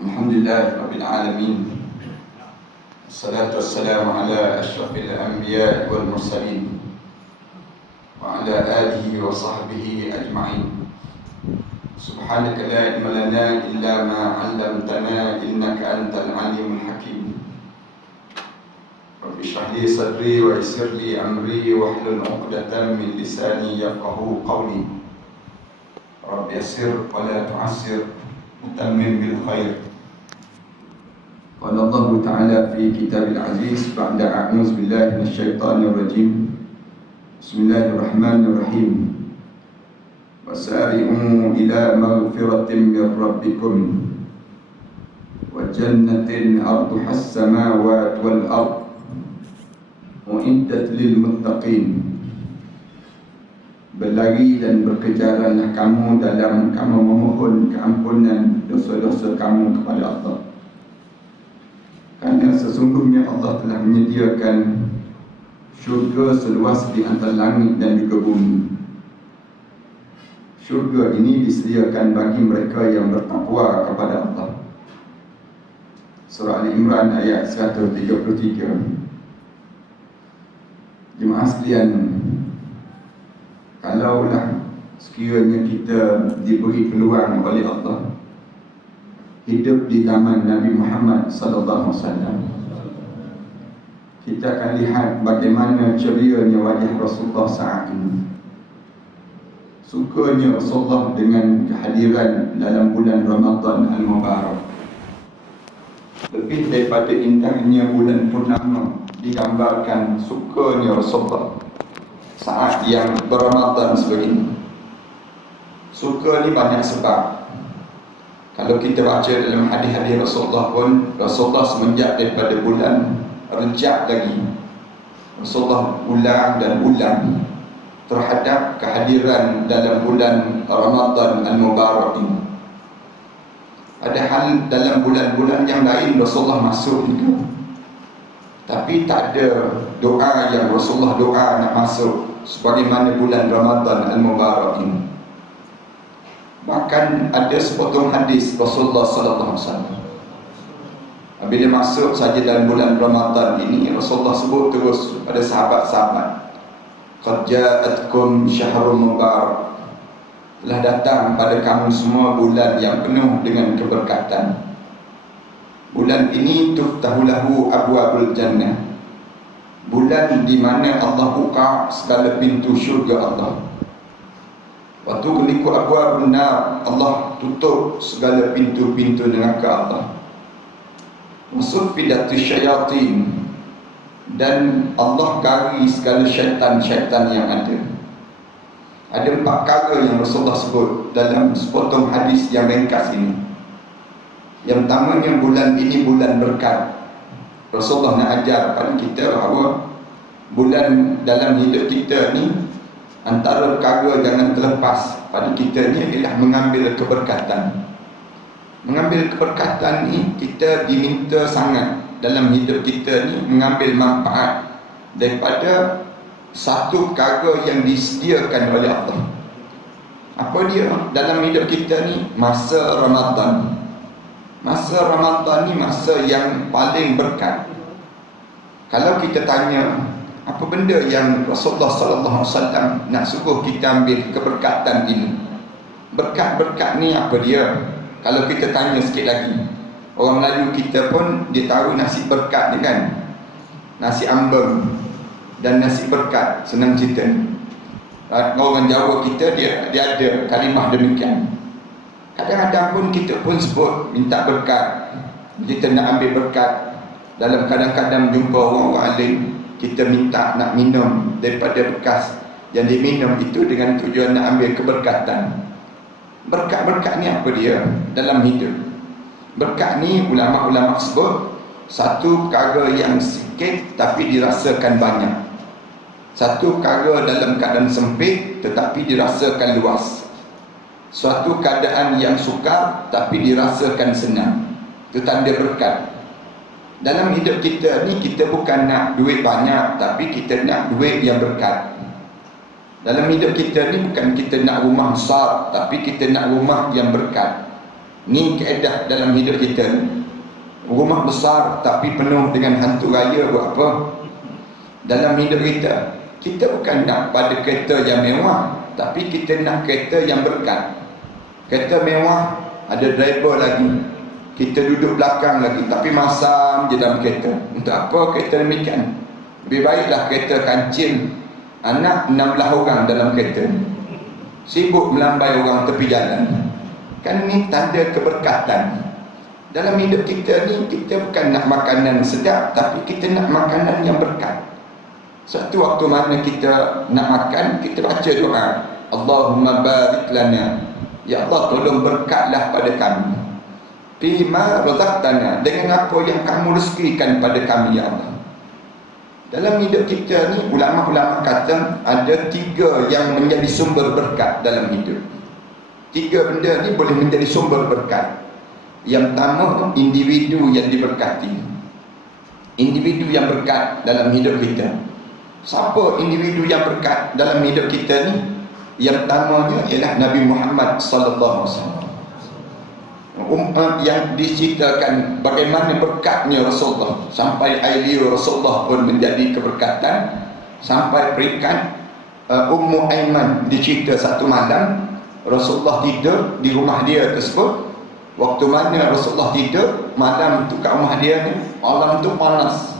Alhamdulillah Rabbil Alamin. Assalatu wassalamu ala ashrafil anbiya wal mursalin wa ala alihi wa sahbihi ajma'in. Subhanaka la ilma lana illa ma 'allamtana innaka antal alimul hakim. Rabbi shrah li sadri wa yassir li amri wahlul 'uqdatam min lisani yafqahu qawli. Rabbi yassir wa la tu'assir utammim bil khair. Qala Allah Ta'ala fi Kitabil Aziz ba'da a'udzu billahi minasyaitonir rajim. Bismillahirrahmanirrahim. Wasari'u ila maghfiratin min rabbikum wa jannatin 'arduha as-samawati wal ard u'iddat lil muttaqin. Berlari dan berkejaranlah kamu dalam kamu memohon keampunan dosa-dosa kamu kepada Allah. Kerana sesungguhnya Allah telah menyediakan syurga seluas di antara langit dan juga bumi. Syurga ini disediakan bagi mereka yang bertakwa kepada Allah. Surah Al-Imran ayat 133. Jemaah sekalian, kalaulah sekiranya kita diberi peluang oleh Allah hidup di zaman Nabi Muhammad sallallahu alaihi wasallam, kita akan lihat bagaimana cerianya wajah Rasulullah saat ini. Sukanya Rasulullah dengan kehadiran dalam bulan Ramadan Al-Mubarak. Lebih daripada indahnya bulan purnama digambarkan sukanya Rasulullah saat yang berramadan sebegini. Suka ni banyak sebab. Kalau kita baca dalam hadis-hadis Rasulullah pun, Rasulullah semenjak daripada bulan Rejab lagi, Rasulullah ulang dan ulang terhadap kehadiran dalam bulan Ramadan Al-Mubarak ini. Padahal dalam bulan-bulan yang lain Rasulullah masuk juga, tapi tak ada doa yang Rasulullah doa nak masuk sebagaimana bulan Ramadan Al-Mubarak ini. Bahkan ada sepotong hadis Rasulullah sallallahu alaihi wasallam, bila masuk saja dalam bulan Ramadan ini, Rasulullah sebut terus pada sahabat-sahabat, qad ja'atkum syahrul mubarak, telah datang pada kamu semua bulan yang penuh dengan keberkatan. Bulan ini tuftahu lahu abwabul jannah, bulan di mana Allah buka segala pintu syurga Allah. Waktu keliku abwabun nar, Allah tutup segala pintu-pintu neraka Allah. Wasufidatu syayatin, dan Allah gari segala syaitan-syaitan yang ada. Ada 4 perkara yang Rasulullah sebut dalam sepotong hadis yang ringkas ini. Yang pertamanya, bulan ini bulan berkat. Rasulullah nak ajar pada kita bahawa bulan dalam hidup kita ni, antara perkara jangan terlepas pada kita ni ialah mengambil keberkatan. Mengambil keberkatan ni, kita diminta sangat dalam hidup kita ni mengambil manfaat daripada satu perkara yang disediakan oleh Allah. Apa dia? Dalam hidup kita ni, masa Ramadan. Masa Ramadan ni masa yang paling berkat. Kalau kita tanya apa benda yang Rasulullah sallallahu alaihi wasallam nak suruh kita ambil keberkatan ini, berkat-berkat ni apa dia? Kalau kita tanya sikit lagi, orang Melayu kita pun dia tahu nasi berkat ni kan, nasi ambeng dan nasi berkat, senang cerita. Orang Jawa kita dia ada kalimah demikian. Kadang-kadang pun kita pun sebut minta berkat, kita nak ambil berkat. Dalam kadang-kadang jumpa orang-orang alim, kita minta nak minum daripada bekas yang diminum itu dengan tujuan nak ambil keberkatan. Berkat-berkat ni apa dia dalam hidup? Berkat ni ulama-ulama sebut satu perkara yang sikit tapi dirasakan banyak. Satu perkara dalam keadaan sempit tetapi dirasakan luas. Suatu keadaan yang sukar tapi dirasakan senang. Itu tanda berkat. Dalam hidup kita ni, kita bukan nak duit banyak, tapi kita nak duit yang berkat. Dalam hidup kita ni bukan kita nak rumah besar, tapi kita nak rumah yang berkat. Ni kaedah dalam hidup kita ni. Rumah besar tapi penuh dengan hantu raya buat apa? Dalam hidup kita, kita bukan nak pada kereta yang mewah, tapi kita nak kereta yang berkat. Kereta mewah, ada driver lagi, kita duduk belakang lagi, tapi masam je dalam kereta. Untuk apa kereta demikian? Lebih baiklah kereta kancil, anak 16 orang dalam kereta, sibuk melambai orang tepi jalan. Kan ni tanda keberkatan. Dalam hidup kita ni, kita bukan nak makanan sedap, tapi kita nak makanan yang berkat. Satu waktu mana kita nak makan, kita baca doa, Allahumma barik lana, ya Allah tolong berkatlah pada kami, fima razaqtana, dengan apa yang kamu rezekikan pada kami ya Allah. Dalam hidup kita ni, ulama-ulama kata ada 3 yang menjadi sumber berkat dalam hidup. 3 benda ni boleh menjadi sumber berkat. Yang pertama, individu yang diberkati. Individu yang berkat dalam hidup kita. Siapa individu yang berkat dalam hidup kita ni? Yang pertamanya ialah Nabi Muhammad sallallahu alaihi wasallam. Yang diceritakan bagaimana berkatnya Rasulullah, sampai air Rasulullah pun menjadi keberkatan. Sampai peringkat Ummu Aiman dicerita satu malam Rasulullah tidur di rumah dia tersebut. Waktu mana Rasulullah tidur malam tu kat rumah dia ni, malam tu panas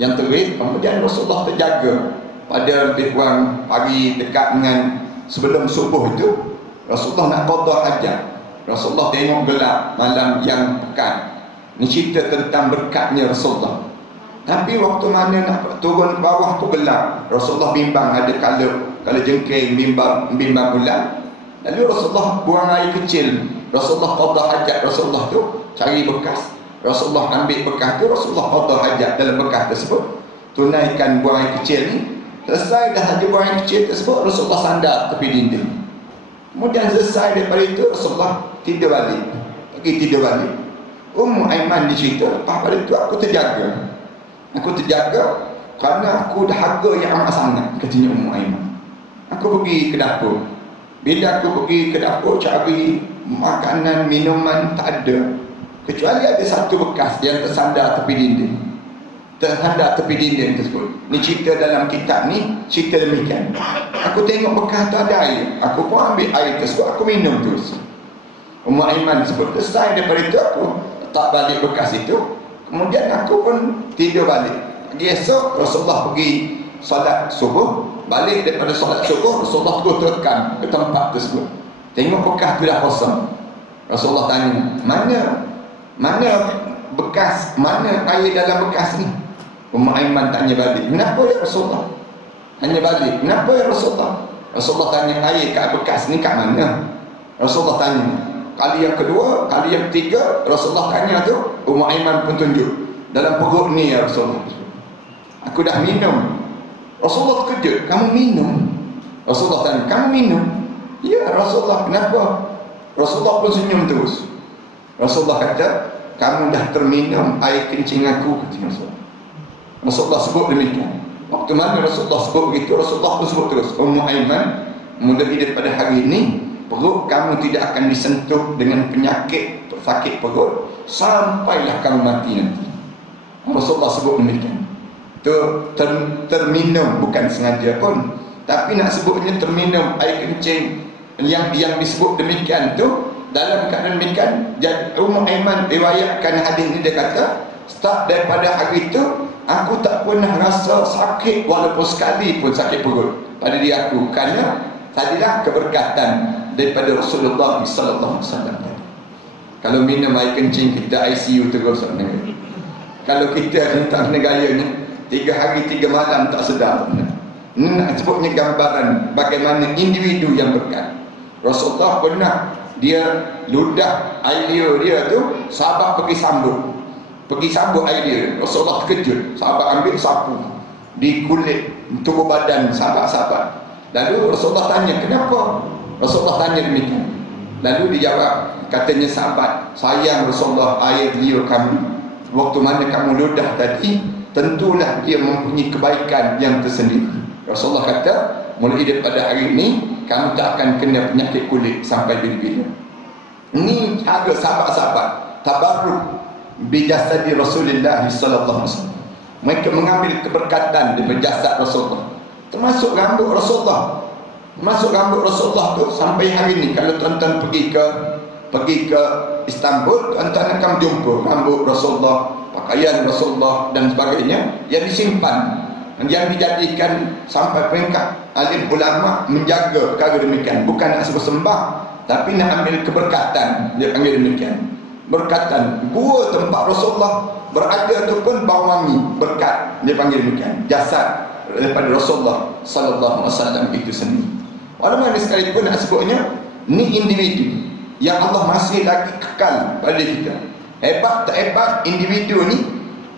yang terik. Kemudian Rasulullah terjaga pada lebih kurang pagi dekat dengan sebelum subuh itu, Rasulullah nak qada hajat. Rasulullah tengok gelap malam yang pekat. Ini cerita tentang berkatnya Rasulullah. Tapi waktu mana nak turun ke bawah tu gelap, Rasulullah bimbang, ada kalau jengking bimbang ulang. Lalu Rasulullah buang air kecil. Rasulullah qada hajat Rasulullah tu, cari bekas. Rasulullah ambil bekas tu, Rasulullah qada hajat dalam bekas tersebut, tunaikan buang air kecil ni. Selesai dah ada buang air kecil tersebut, Rasulullah sandar tepi dinding. Kemudian selesai daripada itu, Rasulullah tidur balik. Pergi tidur balik. Ummu Aiman dicerita, lepas pada itu aku terjaga. Aku terjaga kerana aku dahaga yang amat sangat, katanya Ummu Aiman. Aku pergi ke dapur. Bila aku pergi ke dapur cari makanan, minuman, tak ada. Kecuali ada satu bekas yang tersandar tepi dinding. Tersandar tepi dinding tersebut. Ni cerita dalam kitab ni, cerita demikian. Aku tengok bekas tu ada air. Aku pun ambil air tersebut, aku minum terus. Ummu Aiman sebut, selesai daripada itu aku letak balik bekas itu. Kemudian aku pun tidur balik. Pagi esok Rasulullah pergi solat subuh. Balik daripada solat subuh, Rasulullah terus tekan ke tempat tersebut. Tengok bekas tu dah kosong. Rasulullah tanya, mana bekas, mana air dalam bekas ni? Ummu Aiman tanya balik, kenapa ya Rasulullah? Tanya balik, kenapa ya Rasulullah? Rasulullah tanya, air kat bekas ni kat mana? Rasulullah tanya. Kali yang kedua, kali yang ketiga, Rasulullah tanya tu, Ummu Aiman pun tunjuk, dalam perut ni ya Rasulullah. Aku dah minum. Rasulullah terkejut, kamu minum? Rasulullah tanya, kamu minum? Ya Rasulullah, kenapa? Rasulullah pun senyum terus. Rasulullah kata, kamu dah terminum air kencing aku, kata Rasulullah. Rasulullah sebut demikian. Waktu mana Rasulullah sebut begitu, Rasulullah pun sebut terus, Ummu Aiman, mulai daripada hari ini perut kamu tidak akan disentuh dengan penyakit sakit perut sampailah kamu mati nanti. Rasulullah sebut demikian. Itu terminum, bukan sengaja pun, tapi nak sebutnya terminum air kencing yang disebut demikian tu. Dalam keadaan demikian, Ummu Aiman riwayatkan hadis ni, dia kata, start daripada hari itu aku tak pernah rasa sakit walaupun sekali pun sakit perut pada diri aku, kerana tadilah keberkatan daripada Rasulullah sallallahu alaihi wasallam. Kalau minum air kencing kita ICU terus. Kalau kita tak negayanya 3 hari 3 malam tak sedar. Ini nak sebutnya gambaran bagaimana individu yang berkat. Rasulullah pernah dia ludah air liur dia tu, sahabat pergi sambut air liur. Rasulullah terkejut, sahabat ambil sapu di kulit tubuh badan sahabat-sahabat. Lalu Rasulullah tanya, kenapa? Rasulullah tanya demikian. Lalu dijawab, katanya sahabat, sayang Rasulullah air liur kami, waktu mana kamu ludah tadi, tentulah dia mempunyai kebaikan yang tersendiri. Rasulullah kata, mulai daripada hari ini kamu tak akan kena penyakit kulit sampai bila-bila. Ini ada sahabat-sahabat tabarruk bijasadi Rasulullah sallallahu alaihi wasallam. Mereka mengambil keberkatan dari jasad Rasulullah, termasuk rambut Rasulullah. Masuk rambut Rasulullah tu sampai hari ni kalau tuan-tuan pergi ke Istanbul, tuan-tuan akan jumpa rambut Rasulullah, pakaian Rasulullah dan sebagainya yang disimpan, yang dijadikan sampai peringkat alim ulama menjaga perkara demikian. Bukan nak sembah, tapi nak ambil keberkatan. Dia panggil demikian, berkatan. Gua tempat Rasulullah berada tu pun bau wangi, berkat. Dia panggil demikian, jasad daripada Rasulullah sallallahu alaihi wasallam itu sendiri. Walaupun sekalipun nak sebutnya, ni individu yang Allah masih lagi kekal pada kita. Hebat tak hebat individu ni,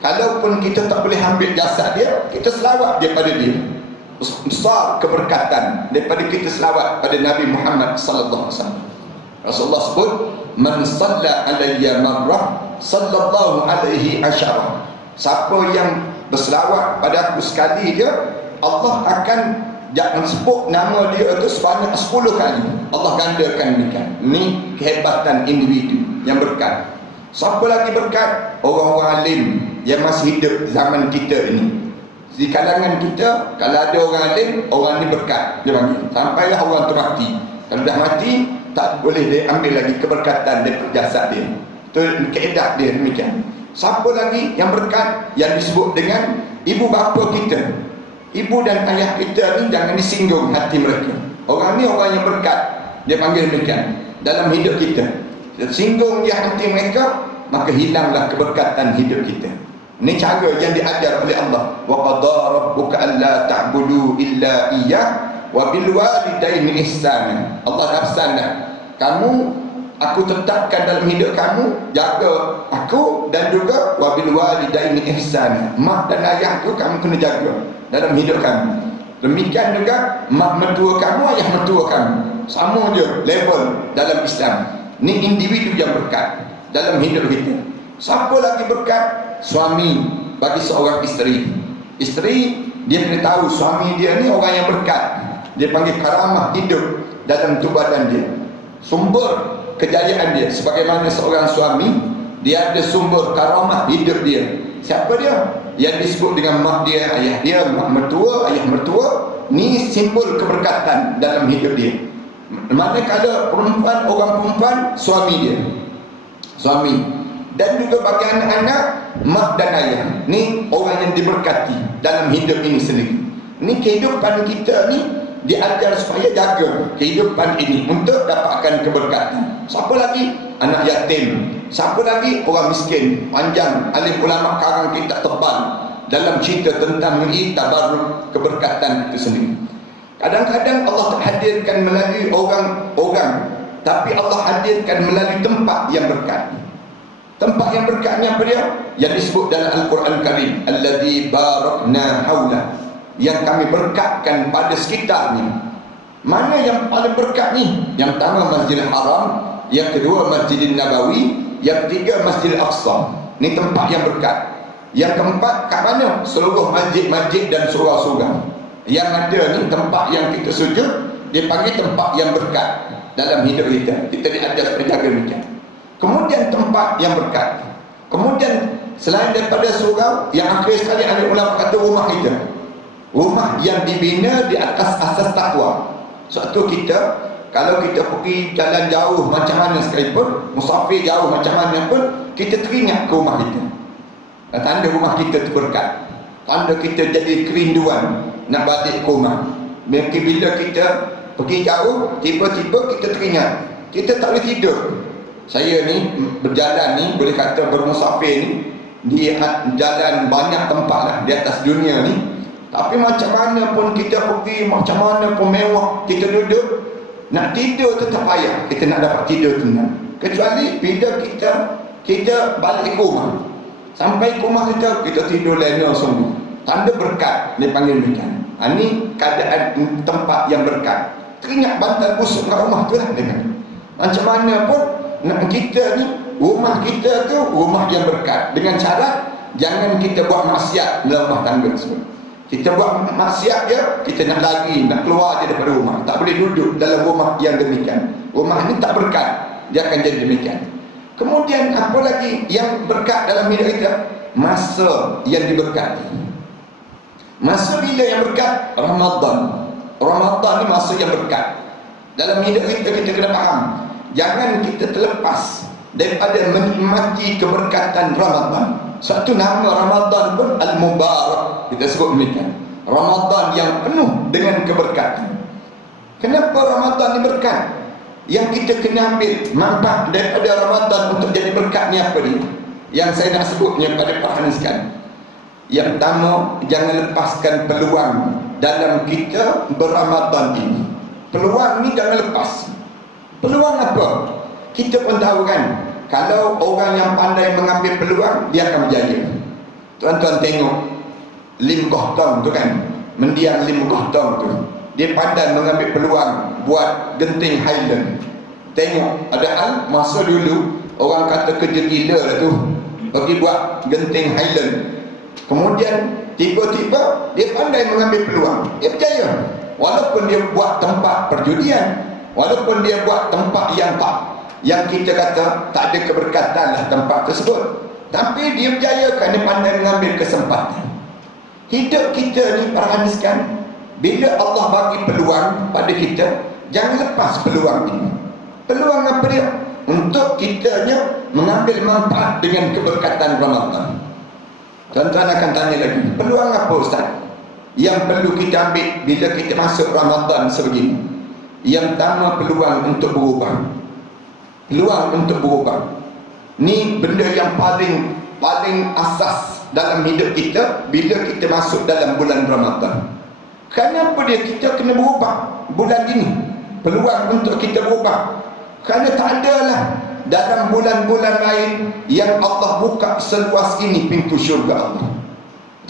kalaupun kita tak boleh ambil jasad dia, kita selawat dia pada dia. Besar keberkatan daripada kita selawat pada Nabi Muhammad sallallahu alaihi wasallam. Rasulullah sebut, man salla alayya marrah sallallahu alaihi asyarah. Siapa yang berselawat pada aku sekali dia, Allah akan jangan sebut nama dia itu sebanyak 10 kali. Allah gandakan demikian. Ini kehebatan individu yang berkat. Siapa lagi berkat? Orang-orang alim yang masih hidup zaman kita ini. Di kalangan kita, kalau ada orang alim, orang ni berkat. Dia panggil. Sampailah orang tu mati. Kalau dah mati, tak boleh dia ambil lagi keberkatan daripada jasad dia. Itu keedah dia demikian. Siapa lagi yang berkat? Yang disebut dengan ibu bapa kita. Ibu dan ayah kita ni jangan disinggung hati mereka. Orang ni orang yang berkat. Dia panggil demikian dalam hidup kita. Singgung dia hati mereka, maka hilanglah keberkatan hidup kita. Ini cara yang diajar oleh Allah. Wa qadara rabbuka alla ta'budu illa iyyah wa bil walidaini ihsana. Allah dah pesan dah. Aku tetapkan dalam hidup kamu, jaga aku, dan juga wa bil walidaini ihsana. Mak dan ayah tu kamu kena jaga dalam hidup kamu. Demikian juga mak mertua kamu, ayah mertua kamu. Sama je level dalam Islam. Ni individu yang berkat dalam hidup kita. Siapa lagi berkat? Suami bagi seorang isteri. Isteri, dia kena tahu suami dia ni orang yang berkat. Dia panggil karamah hidup dalam tubuh badan dia. Sumber kejayaan dia sebagaimana seorang suami, dia ada sumber karamah hidup dia. Siapa dia? Yang disebut dengan mak dia, ayah dia, mak mertua, ayah mertua. Ni simbol keberkatan dalam hidup dia. Manakala perempuan, orang perempuan, suami dia, suami. Dan juga bagi anak-anak, mak dan ayah. Ni orang yang diberkati dalam hidup ini sendiri. Ni kehidupan kita ni diajar supaya jaga kehidupan ini untuk dapatkan keberkatan. Siapa lagi? Anak yatim. Siapa lagi? Orang miskin. Panjang alim ulama karang kita tebal dalam cerita tentang ini tabarruk keberkatan itu sendiri. Kadang-kadang Allah tak hadirkan melalui orang-orang, tapi Allah hadirkan melalui tempat yang berkat. Tempat yang berkatnya apa dia? Yang disebut dalam Al-Quran Karim, alladzi barakna haula, yang kami berkatkan pada sekitarnya. Mana yang paling berkat ni? Yang pertama Masjidil Haram, yang kedua Masjidil Nabawi, yang ketiga Masjidil Aqsa. Ni tempat yang berkat. Yang keempat kat mana? Seluruh masjid-masjid dan surau-surau. Yang ada ni tempat yang kita sujud, dia panggil tempat yang berkat dalam hidup kita. Kita diajar supaya jaga demikian. Kemudian tempat yang berkat. Kemudian selain daripada surau, yang akhir sekali ada ulama kata rumah kita. Rumah yang dibina di atas asas takwa. Suatu kita, kalau kita pergi jalan jauh macam mana sekalipun, musafir jauh macam mana pun, kita teringat ke rumah kita. Tanda rumah kita tu berkat. Tanda kita jadi kerinduan nak balik ke rumah. Mungkin bila kita pergi jauh, tiba-tiba kita teringat, kita tak boleh tidur. Saya ni berjalan ni, boleh kata bermusafir ni, di jalan banyak tempat lah di atas dunia ni. Tapi macam mana pun kita pergi, macam mana pun mewah kita duduk, nak tidur tetap payah. Kita nak dapat tidur tenang. Kecuali bila kita balik ke rumah. Sampai ke rumah kita tidur lena semua. Tanda berkat, dia panggil demikian. Ini keadaan tempat yang berkat. Teringat bantal busuk kat rumah tu lah dia. Macam mana pun nak kita ni, rumah kita tu rumah yang berkat. Dengan syarat jangan kita buat maksiat dalam rumah tangga tersebut. Kita buat maksiat dia, kita nak lari, nak keluar je daripada rumah. Tak boleh duduk dalam rumah yang demikian. Rumah ni tak berkat. dia akan jadi demikian. Kemudian apa lagi yang berkat dalam hidup kita? Masa yang diberkati. Masa bila yang berkat? Ramadan. Ramadan ni masa yang berkat. Dalam hidup kita kena faham, jangan kita terlepas daripada menikmati keberkatan Ramadan. Satu nama Ramadan pun Al-Mubarak, kita sebut demikian. Ramadan yang penuh dengan keberkatan. Kenapa Ramadan ni berkat? Yang kita kena ambil manfaat daripada Ramadan untuk jadi berkat ni apa ni? Yang saya nak sebutnya pada paham sekali. Yang pertama, jangan lepaskan peluang dalam kita berRamadan ini. Peluang ni jangan lepas. Peluang apa? Kita pun tahu kan, kalau orang yang pandai mengambil peluang, dia akan berjaya. Tuan-tuan tengok Lim Goh Tong tu kan, mendiang Lim Goh Tong tu, dia pandai mengambil peluang buat genting Highland. Tengok, padahal masa dulu orang kata kerja gila lah tu, pergi buat genting Highland. Kemudian tiba-tiba dia pandai mengambil peluang, dia berjaya. Walaupun dia buat tempat perjudian, walaupun dia buat tempat yang kita kata tak ada keberkatan lah tempat tersebut, tapi dia berjaya kerana pandai mengambil kesempatan. Hidup kita ni para hadiskan, bila Allah bagi peluang pada kita, jangan lepas peluang ini. Peluang apa dia? Untuk kitanya mengambil manfaat dengan keberkatan Ramadan. Tuan-tuan akan tanya lagi, peluang apa Ustaz yang perlu kita ambil bila kita masuk Ramadan sebegini? Yang pertama, peluang untuk berubah. Peluang untuk berubah ni benda yang paling asas dalam hidup kita bila kita masuk dalam bulan Ramadan. Kenapa dia kita kena berubah bulan ini? Peluang untuk kita berubah, kerana tak adalah dalam bulan-bulan lain yang Allah buka seluas ini pintu syurga Allah.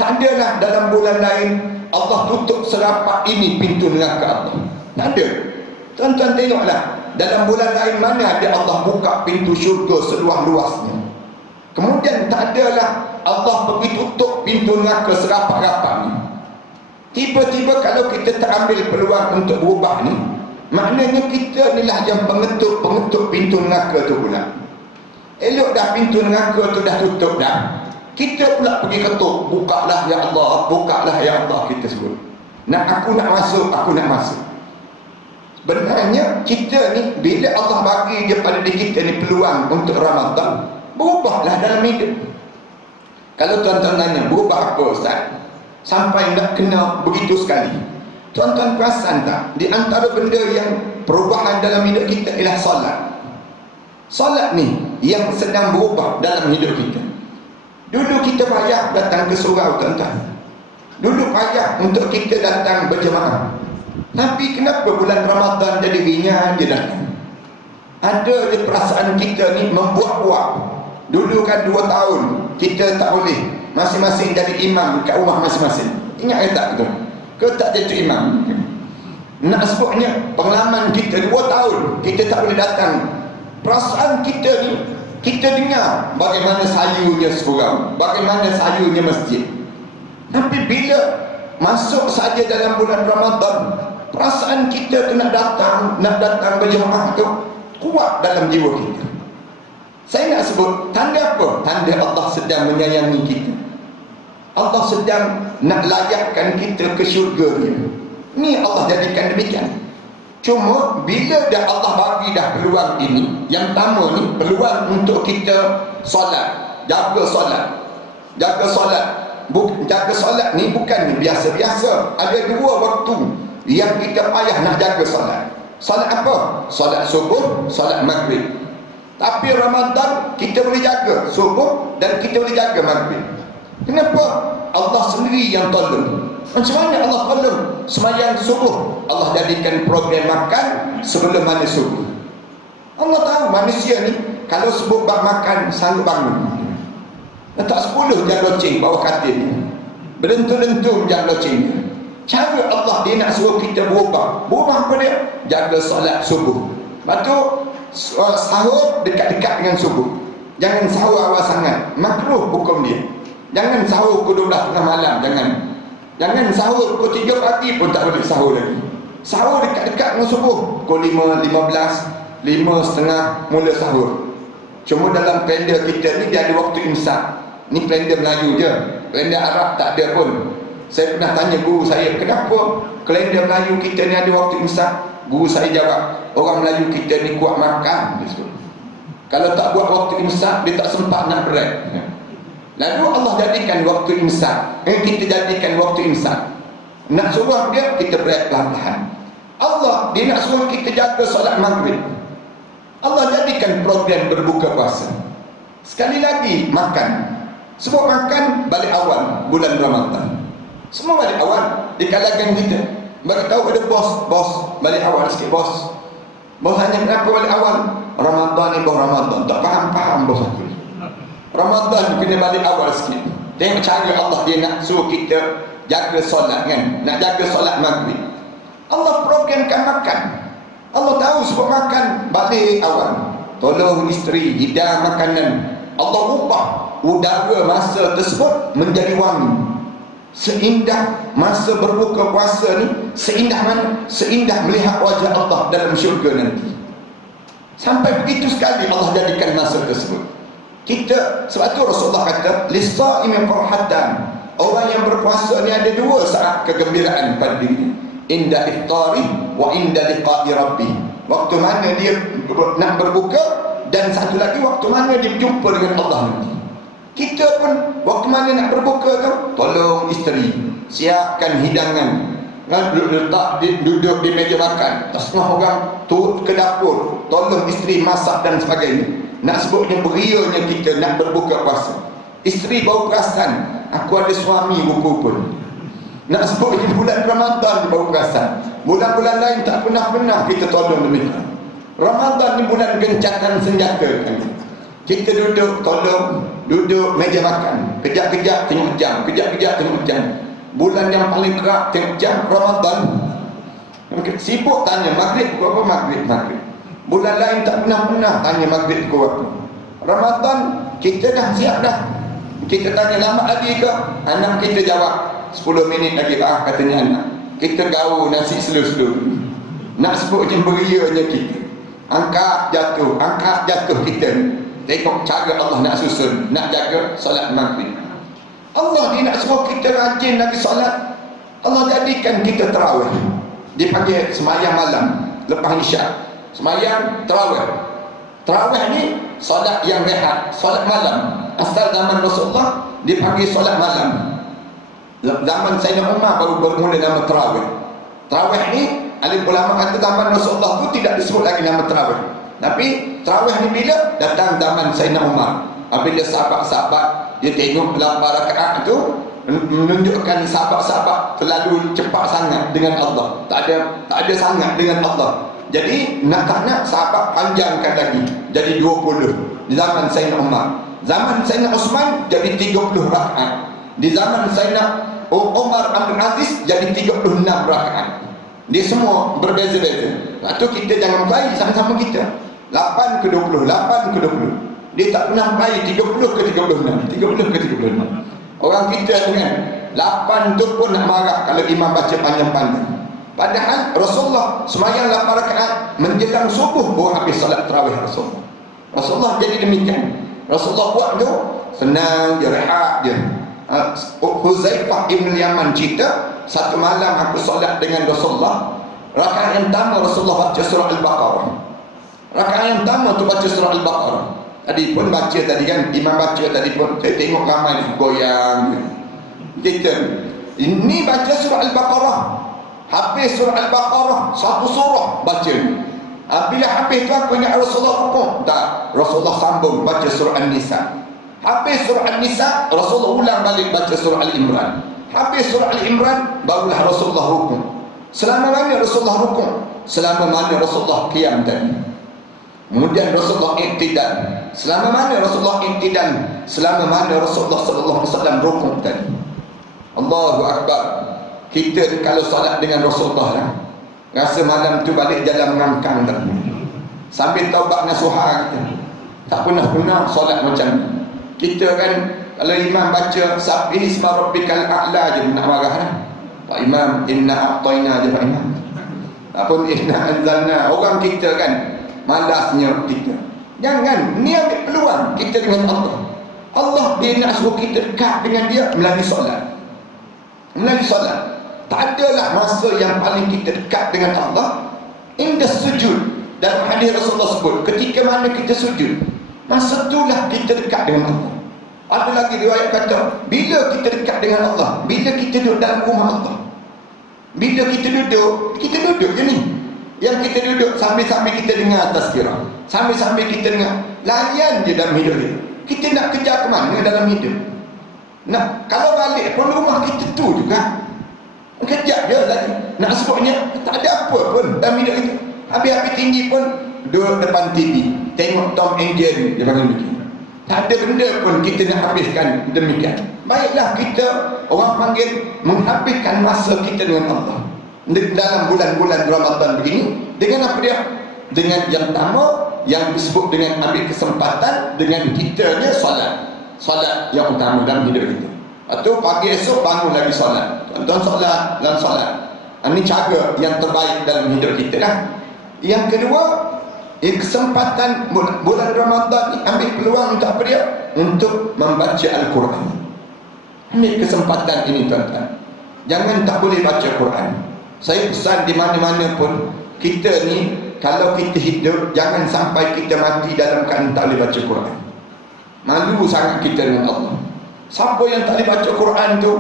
Tak adalah dalam bulan lain Allah tutup serapat ini pintu neraka Allah. Tak ada. Tuan-tuan tengoklah, dalam bulan lain mana ada Allah buka pintu syurga seluas-luasnya. Kemudian tak adalah Allah pergi tutup pintu neraka serapat-rapatnya. Tiba-tiba kalau kita tak ambil peluang untuk berubah ni, maknanya kita inilah yang pengetuk pintu neraka tu pula. Elok dah pintu neraka tu dah tutup dah, kita pula pergi ketuk, bukalah ya Allah, bukalah ya Allah, kita sebut. Aku nak masuk. Sebenarnya kita ni, bila Allah bagi daripada diri kita ni peluang untuk Ramadan, berubahlah dalam hidup. Kalau tuan-tuan tanya, berubah apa Ustaz? Sampai nak kena begitu sekali. Tuan-tuan perasan tak? Di antara benda yang perubahan dalam hidup kita ialah solat. Solat ni yang sedang berubah dalam hidup kita. Dulu kita payah datang ke surau tuan-tuan. Dulu payah untuk kita datang berjemaah. Tapi kenapa bulan Ramadan jadi ringan je datang? Ada je perasaan kita ni membuat-buat. Dulu kan 2 tahun kita tak boleh masing-masing jadi imam kat rumah masing-masing. Ingat tak tu? Ke tak jadi imam? Nak sebutnya pengalaman kita 2 tahun kita tak boleh datang. Perasaan kita ni, kita dengar bagaimana sayunya surau, bagaimana sayunya masjid. Tapi bila masuk saja dalam bulan Ramadan, perasaan kita tu nak datang berjemaah tu kuat dalam jiwa kita. Saya nak sebut tanda apa? Tanda Allah sedang menyayangi kita. Allah sedang nak layakkan kita ke syurga dia. Ni Allah jadikan demikian. Cuma bila dah Allah bagi dah peluang ini, yang pertama ni peluang untuk kita solat, jaga solat. Jaga solat ni bukan biasa-biasa. Ada 2 waktu yang kita payah nak jaga solat. Solat apa? Solat subuh, solat maghrib. Tapi Ramadan kita boleh jaga subuh dan kita boleh jaga maghrib. Kenapa? Allah sendiri yang tolong. Macam mana Allah tolong? Semayang subuh, Allah jadikan program makan sebelum mana subuh. Allah tahu manusia ni kalau subuh bak makan sanggup bangun. Letak 10 jam loceng bawah katil ni, berlentur-lentur jam loceng. Cara Allah dia nak suruh kita berubah. Berubah apa dia? Jaga solat subuh. Lepas tu sahur dekat-dekat dengan subuh. Jangan sahur awal sangat, makruh hukum dia. Jangan sahur pukul 12 tengah malam. Jangan sahur pukul 3 pagi pun tak boleh sahur lagi. Sahur dekat-dekat dengan subuh, pukul 5, 15. 5:30 mula sahur. Cuma dalam kalender kita ni dia ada waktu imsak. Ni kalender Melayu je, kalender Arab tak ada pun. Saya pernah tanya guru saya, kenapa kalender Melayu kita ni ada waktu imsak? Guru saya jawab, orang Melayu kita ni kuat makan. Kalau tak buat waktu imsak, dia tak sempat nak berat. Lalu Allah jadikan waktu imsak. Kita jadikan waktu imsak. Nak suruh dia, kita berat perlahan-lahan. Allah, dia nak suruh kita jaga solat maghrib. Allah jadikan program berbuka puasa. Sekali lagi, makan. Semua makan balik awal bulan Ramadan. Semua balik awal di kalangan kita. Bagi tahu ada bos balik awal sikit bos. Bos tanya kenapa balik awal? Ramadan ni bos Ramadan. Tak faham bos aku. Ramadan kena balik awal sikit. Tengok cara Allah dia nak suruh kita jaga solat kan. Nak jaga solat maghrib. Allah programkan makan. Allah tahu sebab makan balik awal. Tolong isteri hidang makanan. Allah ubah udara masa tersebut menjadi wangi. Seindah masa berbuka puasa ni, seindah mana? Seindah melihat wajah Allah dalam syurga nanti. Sampai begitu sekali Allah jadikan masa tersebut. Kita, sebab tu Rasulullah kata, lis-sa'imi farhatan. Orang yang berpuasa ni ada 2 saat kegembiraan pada dirinya. Inda iftari wa inda liqa'i rabbi. Waktu mana dia nak berbuka, dan satu lagi waktu mana dia berjumpa dengan Allah nanti. Kita pun waktu mana nak berbuka tu, tolong isteri siapkan hidangan. Duduk di meja makan, tak setengah orang turut ke dapur, tolong isteri masak dan sebagainya. Nak sebutnya berianya kita nak berbuka puasa. Isteri baru perasan, aku ada suami rupa-rupa. Nak sebutnya bulan Ramadan baru perasan. Bulan-bulan lain tak pernah kita tolong demikian. Ramadan ni bulan gencatan senjata kan. Kita duduk meja makan, kejap-kejap tengok jam, kejap-kejap tengok jam. Bulan yang paling kerap tengok jam Ramadan. Sibuk tanya maghrib pukul apa, maghrib. Bulan lain tak pernah tanya maghrib pukul apa. Ramadan kita dah siap dah. Kita tanya lama lagi ke? Anak kita jawab 10 minit lagi katanya anak. Kita gaul nasi slow-slow. Nak sebutnya berianya kita. Angkat jatuh kita. Tengok cara Allah nak susun, nak jaga solat maghrib. Allah dia nak suruh kita rajin lagi solat. Allah jadikan kita tarawih. Dia panggil semayang malam lepas isyak. Semayang tarawih. Tarawih ni solat yang rehat, solat malam. Asal zaman Rasulullah dipanggil solat malam. Zaman Sayyidina Umar baru bermula nama tarawih. Tarawih ni alim ulama kata zaman Rasulullah tu tidak disebut lagi nama tarawih. Tapi tarawih ni bila datang zaman Sayyidina Umar. Apabila sahabat-sahabat dia tengok 8 rakaat tu menunjukkan sahabat-sahabat terlalu cepat sangat dengan Allah. Tak ada sangat dengan Allah. Jadi tak nak sahabat panjangkan lagi jadi 20 di zaman Sayyidina Umar. Zaman Sayyidina Osman jadi 30 rakaat. Di zaman Sayyidina Umar Abdul Aziz jadi 36 rakaat. Dia semua berbeza-beza. Lepas tu kita jangan meraih sama-sama kita 8 ke 20, 8 ke 20. Dia tak pernah meraih 30 ke 36, 30 ke 36. Orang kita dengan 8 tu pun nak marah kalau imam baca panjang-panjang. Padahal Rasulullah semayang 8 rakaat menjelang subuh baru habis salat tarawih Rasulullah. Rasulullah jadi demikian. Rasulullah buat tu senang dia, rehat dia. Huzaifah ibn Yaman cerita, satu malam aku solat dengan Rasulullah. Rakaat yang pertama Rasulullah baca surah Al-Baqarah. Rakaat yang pertama tu baca surah Al-Baqarah. Tadi pun baca tadi kan, imam baca tadi pun saya tengok ramai goyang. Kita ini baca surah Al-Baqarah. Habis surah Al-Baqarah, satu surah baca. Bila habis tu aku ingat Rasulullah rukuk. Tak, Rasulullah sambung baca surah An-Nisa. Habis surah An-Nisa, Rasulullah ulang balik baca surah Al-Imran. Habis surah Al-Imran, barulah Rasulullah rukuk. Selama mana Rasulullah rukuk? Selama mana Rasulullah qiyam tadi. Kemudian Rasulullah iktidal. Selama mana Rasulullah iktidal? Selama mana Rasulullah sallallahu alaihi wasallam rukuk tadi. Allahu Akbar. Kita kalau solat dengan Rasulullah lah, rasa malam tu balik jalan mengangkang tak? Sambil taubat nasuha kita. Tak pernah solat macam ni. Kita kan kalau imam baca Sabbih isma rabbikal a'la je nak marah lah. Pak Imam, inna a'tayna je Pak Imam. Apa inna anzalna. Orang kita kan Malasnya kita. Jangan, ni ambil peluang kita dengan Allah. Allah dia nak suruh kita dekat dengan dia melalui solat. Melalui solat. Tak adalah masa yang paling kita dekat dengan Allah inda sujud. Dalam hadis Rasulullah sebut, ketika mana kita sujud, masa itulah kita dekat dengan Allah. Ada lagi riwayat kata, bila kita dekat dengan Allah, bila kita duduk dalam rumah Allah. Bila kita duduk je ni. Yang kita duduk sambil-sambil kita dengar tazkirah, sambil-sambil kita dengar, layan je dalam hidup kita. Kita nak kejar ke mana dalam hidup? Nak, kalau balik pun rumah kita tu juga. Kejap je lagi. Nak sebutnya, tak ada apa pun dalam hidup kita. Habis-habis tinggi pun duduk depan TV, tengok Tom and Jerry, dia panggil begini. Tak ada benda pun kita nak habiskan demikian. Baiklah kita, orang panggil, menghabiskan masa kita dengan Allah dalam bulan-bulan Ramadan begini. Dengan apa dia? Dengan yang pertama, yang disebut dengan ambil kesempatan, dengan kita dia solat. Solat yang utama dalam hidup kita. Atau pagi esok bangun lagi solat. Tuan-tuan solat dan solat. Ini cara yang terbaik dalam hidup kita lah. Yang kedua, kesempatan bulan Ramadan ni ambil peluang untuk apa dia? Untuk membaca Al-Quran. Ambil kesempatan ini tuan-tuan. Jangan tak boleh baca Quran. Saya pesan di mana-mana pun, kita ni kalau kita hidup, jangan sampai kita mati dalam keadaan tak boleh baca Quran. Malu sangat kita dengan Allah. Siapa yang tak boleh baca Quran tu,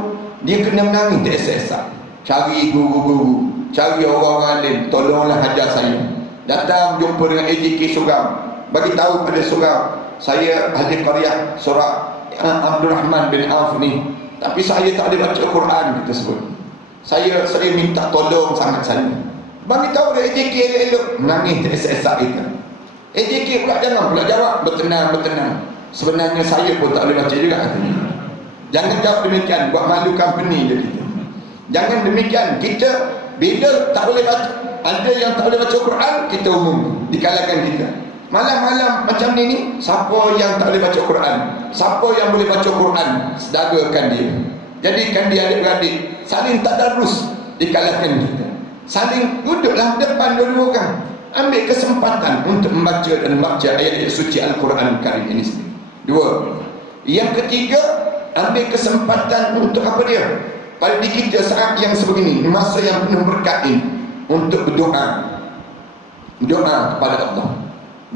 dia kena menangis tak esok-esok. Cari guru-guru, cari orang alim, tolonglah ajar saya. Datang jumpa dengan AJK Surau, bagi tahu pada Surau, saya ahli qaryah surah Abdul Rahman bin Auf ni, tapi saya tak boleh baca Quran, kita sebut. Saya minta tolong sangat saya. Bagi tahu dia AJK elok, menangis tak esok-esok kita. AJK pula jangan pula jawab, bertenang. Sebenarnya saya pun tak boleh baca juga katanya. Jangan jawab demikian, buat malu company je kita. Jangan demikian, kita bila tak boleh baca, ada yang tak boleh baca Quran, kita umum di kalangan kita. Malam-malam macam ni, siapa yang tak boleh baca Quran, siapa yang boleh baca Quran, sedarakan dia. Jadikan dia adik-beradik, saling tadarus di kalangan kita. Saling duduklah depan dua-dua orang. Ambil kesempatan untuk membaca dan membaca ayat-ayat suci Al-Quran Karim ini sendiri. Dua. Yang ketiga, ambil kesempatan untuk apa dia? Pada diri kita saat yang sebegini, masa yang penuh berkat ini, untuk berdoa. Doa kepada Allah.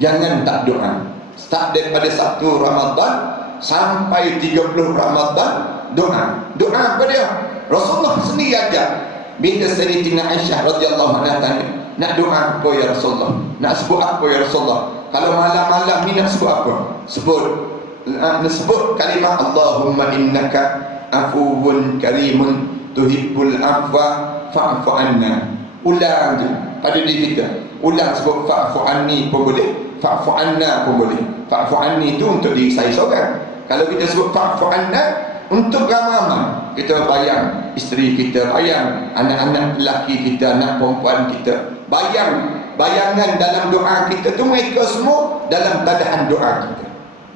Jangan tak doa. Start daripada 1 Ramadan sampai 30 Ramadan, doa. Doa apa dia? Rasulullah sendiri ajar. Bila Sayyidatina Aisyah radhiyallahu anha tanya, nak doa apa ya Rasulullah? Nak sebut apa ya Rasulullah? Kalau malam-malam ni nak sebut apa? Sebut kalimah Allahumma innaka afuwun karimun tuhibbul afwa fa'fu anna. Ulang je pada diri kita. Ulang sebut fa'fu anni pun boleh, fa'fu anna pun boleh. Fa'fu anni tu untuk diri saya seorang. Kalau kita sebut fa'fu anna untuk ramai, kita bayang isteri kita, bayang anak-anak lelaki kita, anak perempuan kita, bayangan dalam doa kita tu, mereka semua dalam tadahan doa kita.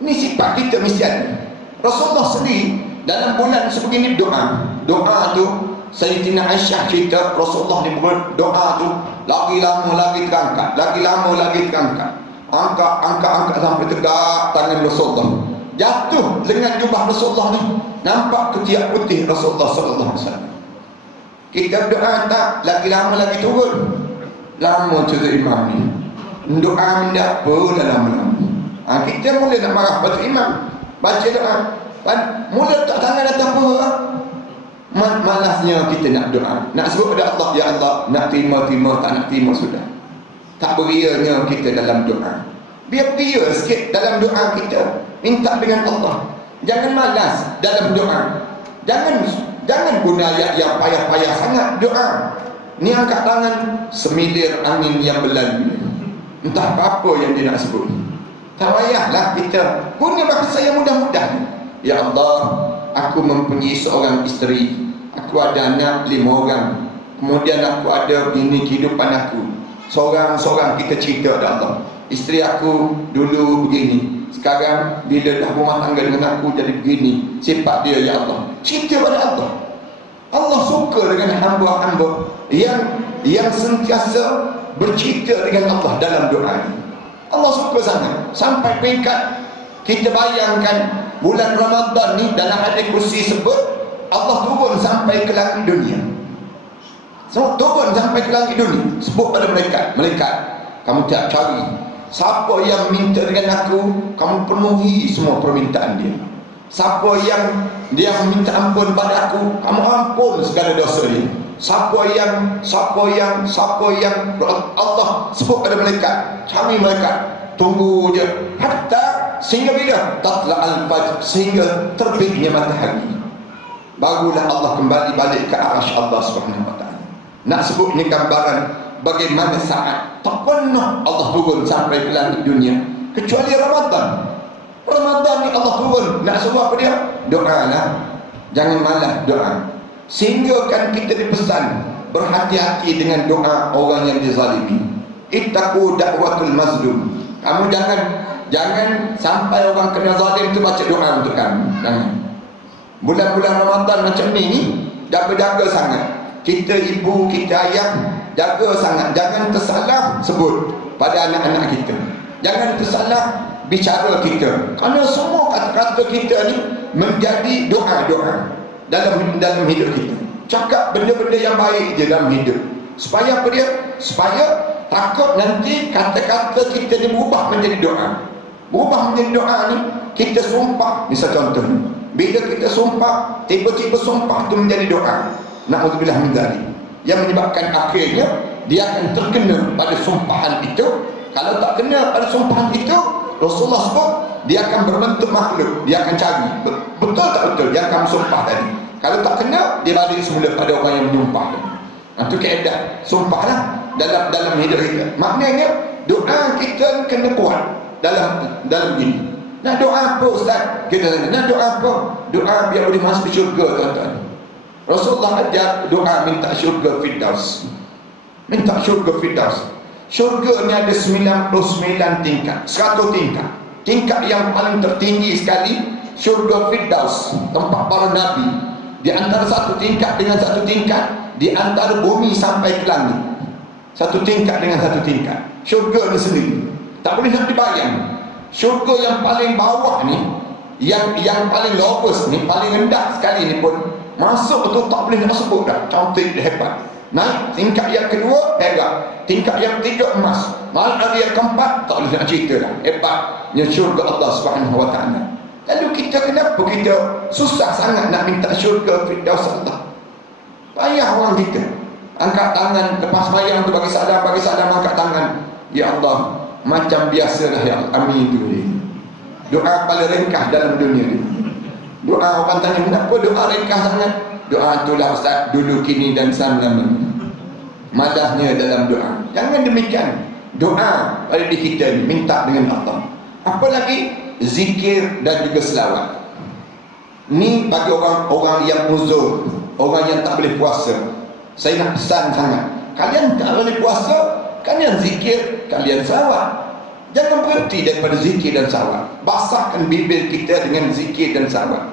Ini sifat kita mesti ada. Rasulullah sendiri dalam bulan sebegini doa tu, Sayyidatina Aisyah cerita Rasulullah ni doa tu lagi lama lagi terangkat, lagi lama lagi terangkat, angkat sampai tegak tangan Rasulullah, jatuh dengan jubah Rasulullah ni, nampak ketiak putih Rasulullah sallallahu alaihi wasallam. Kita doa tak lagi lama lagi turun, lama tu imam ni doa minda apa lama-lama. Kita mula nak marah pada imam, baca doa, mula tak tangan datang apa. Malasnya kita nak doa, nak sebut pada Allah, ya Allah, nak terima, tak nak terima sudah. Tak berianya kita dalam doa. Biar beria sikit dalam doa kita, minta dengan Allah. Jangan malas dalam doa. Jangan guna ayat yang payah-payah sangat doa. Ni angkat tangan, semilir angin yang berlalu, entah apa yang dia nak sebut. Tak payahlah kita guna bahasa yang mudah-mudah. Ya Allah, aku mempunyai seorang isteri, aku ada anak 5 orang, kemudian aku ada bini kehidupan aku, seorang-seorang kita cerita pada Allah. Isteri aku dulu begini, sekarang bila dah rumah tangga dengan aku jadi begini sifat dia, ya Allah. Cerita pada Allah. Allah suka dengan hamba-hamba yang sentiasa bercerita dengan Allah dalam doa ini. Allah suka sangat. Sampai peringkat kita bayangkan bulan Ramadan ni dalam hadis kursi sebut Allah turun sampai ke langit dunia. So, turun sampai ke langit dunia. Sebut pada malaikat, kamu tak cari siapa yang minta dengan aku, kamu penuhi semua permintaan dia. Siapa yang dia minta ampun pada aku, kamu ampun segala dosa dia. Siapa yang Allah sebut pada malaikat, cari malaikat, tunggu je hatta sehingga bila tatla al-fajr, sehingga terbitnya matahari, barulah Allah kembali balik ke arasy Allah Subhanahu wa taala. Nak sebut ni gambaran bagaimana saat tak pernah Allah turun sampai ke langit dunia kecuali Ramadan. Ramadan ni Allah turun, nak suruh apa dia? Doa lah. Jangan malas doa. Sehingga kan kita dipesan berhati-hati dengan doa orang yang dizalimi. Ittaqu da'watul mazlum. Kamu jangan sampai orang kena zalim tu baca doa untuk kamu. Jangan. Bulan-bulan Ramadan macam ni jaga-jaga sangat. Kita ibu, kita ayah, jaga sangat. Jangan tersalah sebut pada anak-anak kita. Jangan tersalah bicara kita. Kerana semua kata-kata kita ni menjadi doa-doa dalam hidup kita. Cakap benda-benda yang baik je dalam hidup. Supaya apa dia? Supaya takut nanti kata-kata kita ni berubah menjadi doa. Berubah menjadi doa ni, kita sumpah. Misal contoh ni, bila kita sumpah, tiba-tiba sumpah tu menjadi doa. Na'udzubillah min dzalik. Yang menyebabkan akhirnya dia akan terkena pada sumpahan itu. Kalau tak kena pada sumpahan itu, Rasulullah sebut dia akan berbentuk makhluk, dia akan cari betul tak betul yang kamu sumpah tadi. Kalau tak kena, dia balik semula pada orang yang menyumpah. Itu kaedah sumpahlah dalam hidup kita. Maknanya doa kita kena kuat dalam ini. Nak doa apa Ustaz? Kita tanya, nak doa apa? Doa biar boleh masuk syurga, tuan-tuan. Rasulullah ajar doa minta syurga Firdaus. Minta syurga Firdaus. Syurga ni ada 99 tingkat, 100 tingkat. Tingkat yang paling tertinggi sekali syurga Firdaus, tempat para nabi. Di antara satu tingkat dengan satu tingkat, di antara bumi sampai ke langit, satu tingkat dengan satu tingkat. Syurga ni sendiri tak boleh nak dibayang. Syurga yang paling bawah ni, yang paling lowest ni, paling rendah sekali ni pun masuk tu tak boleh nak sebut dah. Cantik dia, hebat. Naik tingkat yang kedua, perak. Tingkat yang ketiga, emas. Malah ada yang keempat, tak boleh nak cerita dah. Hebatnya syurga Allah Subhanahu wa ta'ala. Lalu kita kenapa kita susah sangat nak minta syurga Firdaus Allah? Payah orang kita. Angkat tangan lepas sembahyang tu, bagi salam angkat tangan. Ya Allah, macam biasalah ya Allah. Amin tu dia. Doa paling ringkas dalam dunia ni. Doa orang tanya, kenapa doa ringkas sangat? Doa itulah Ustaz, dulu kini dan selama-lamanya. Madahnya dalam doa. Jangan demikian. Doa pada diri kita ni, minta dengan Allah. Apa lagi? Zikir dan juga selawat. Ni bagi orang yang uzur, orang yang tak boleh puasa. Saya nak pesan sangat, kalian tak boleh puasa, kalian zikir, kalian selawat. Jangan berhenti daripada zikir dan selawat. Basahkan bibir kita dengan zikir dan selawat.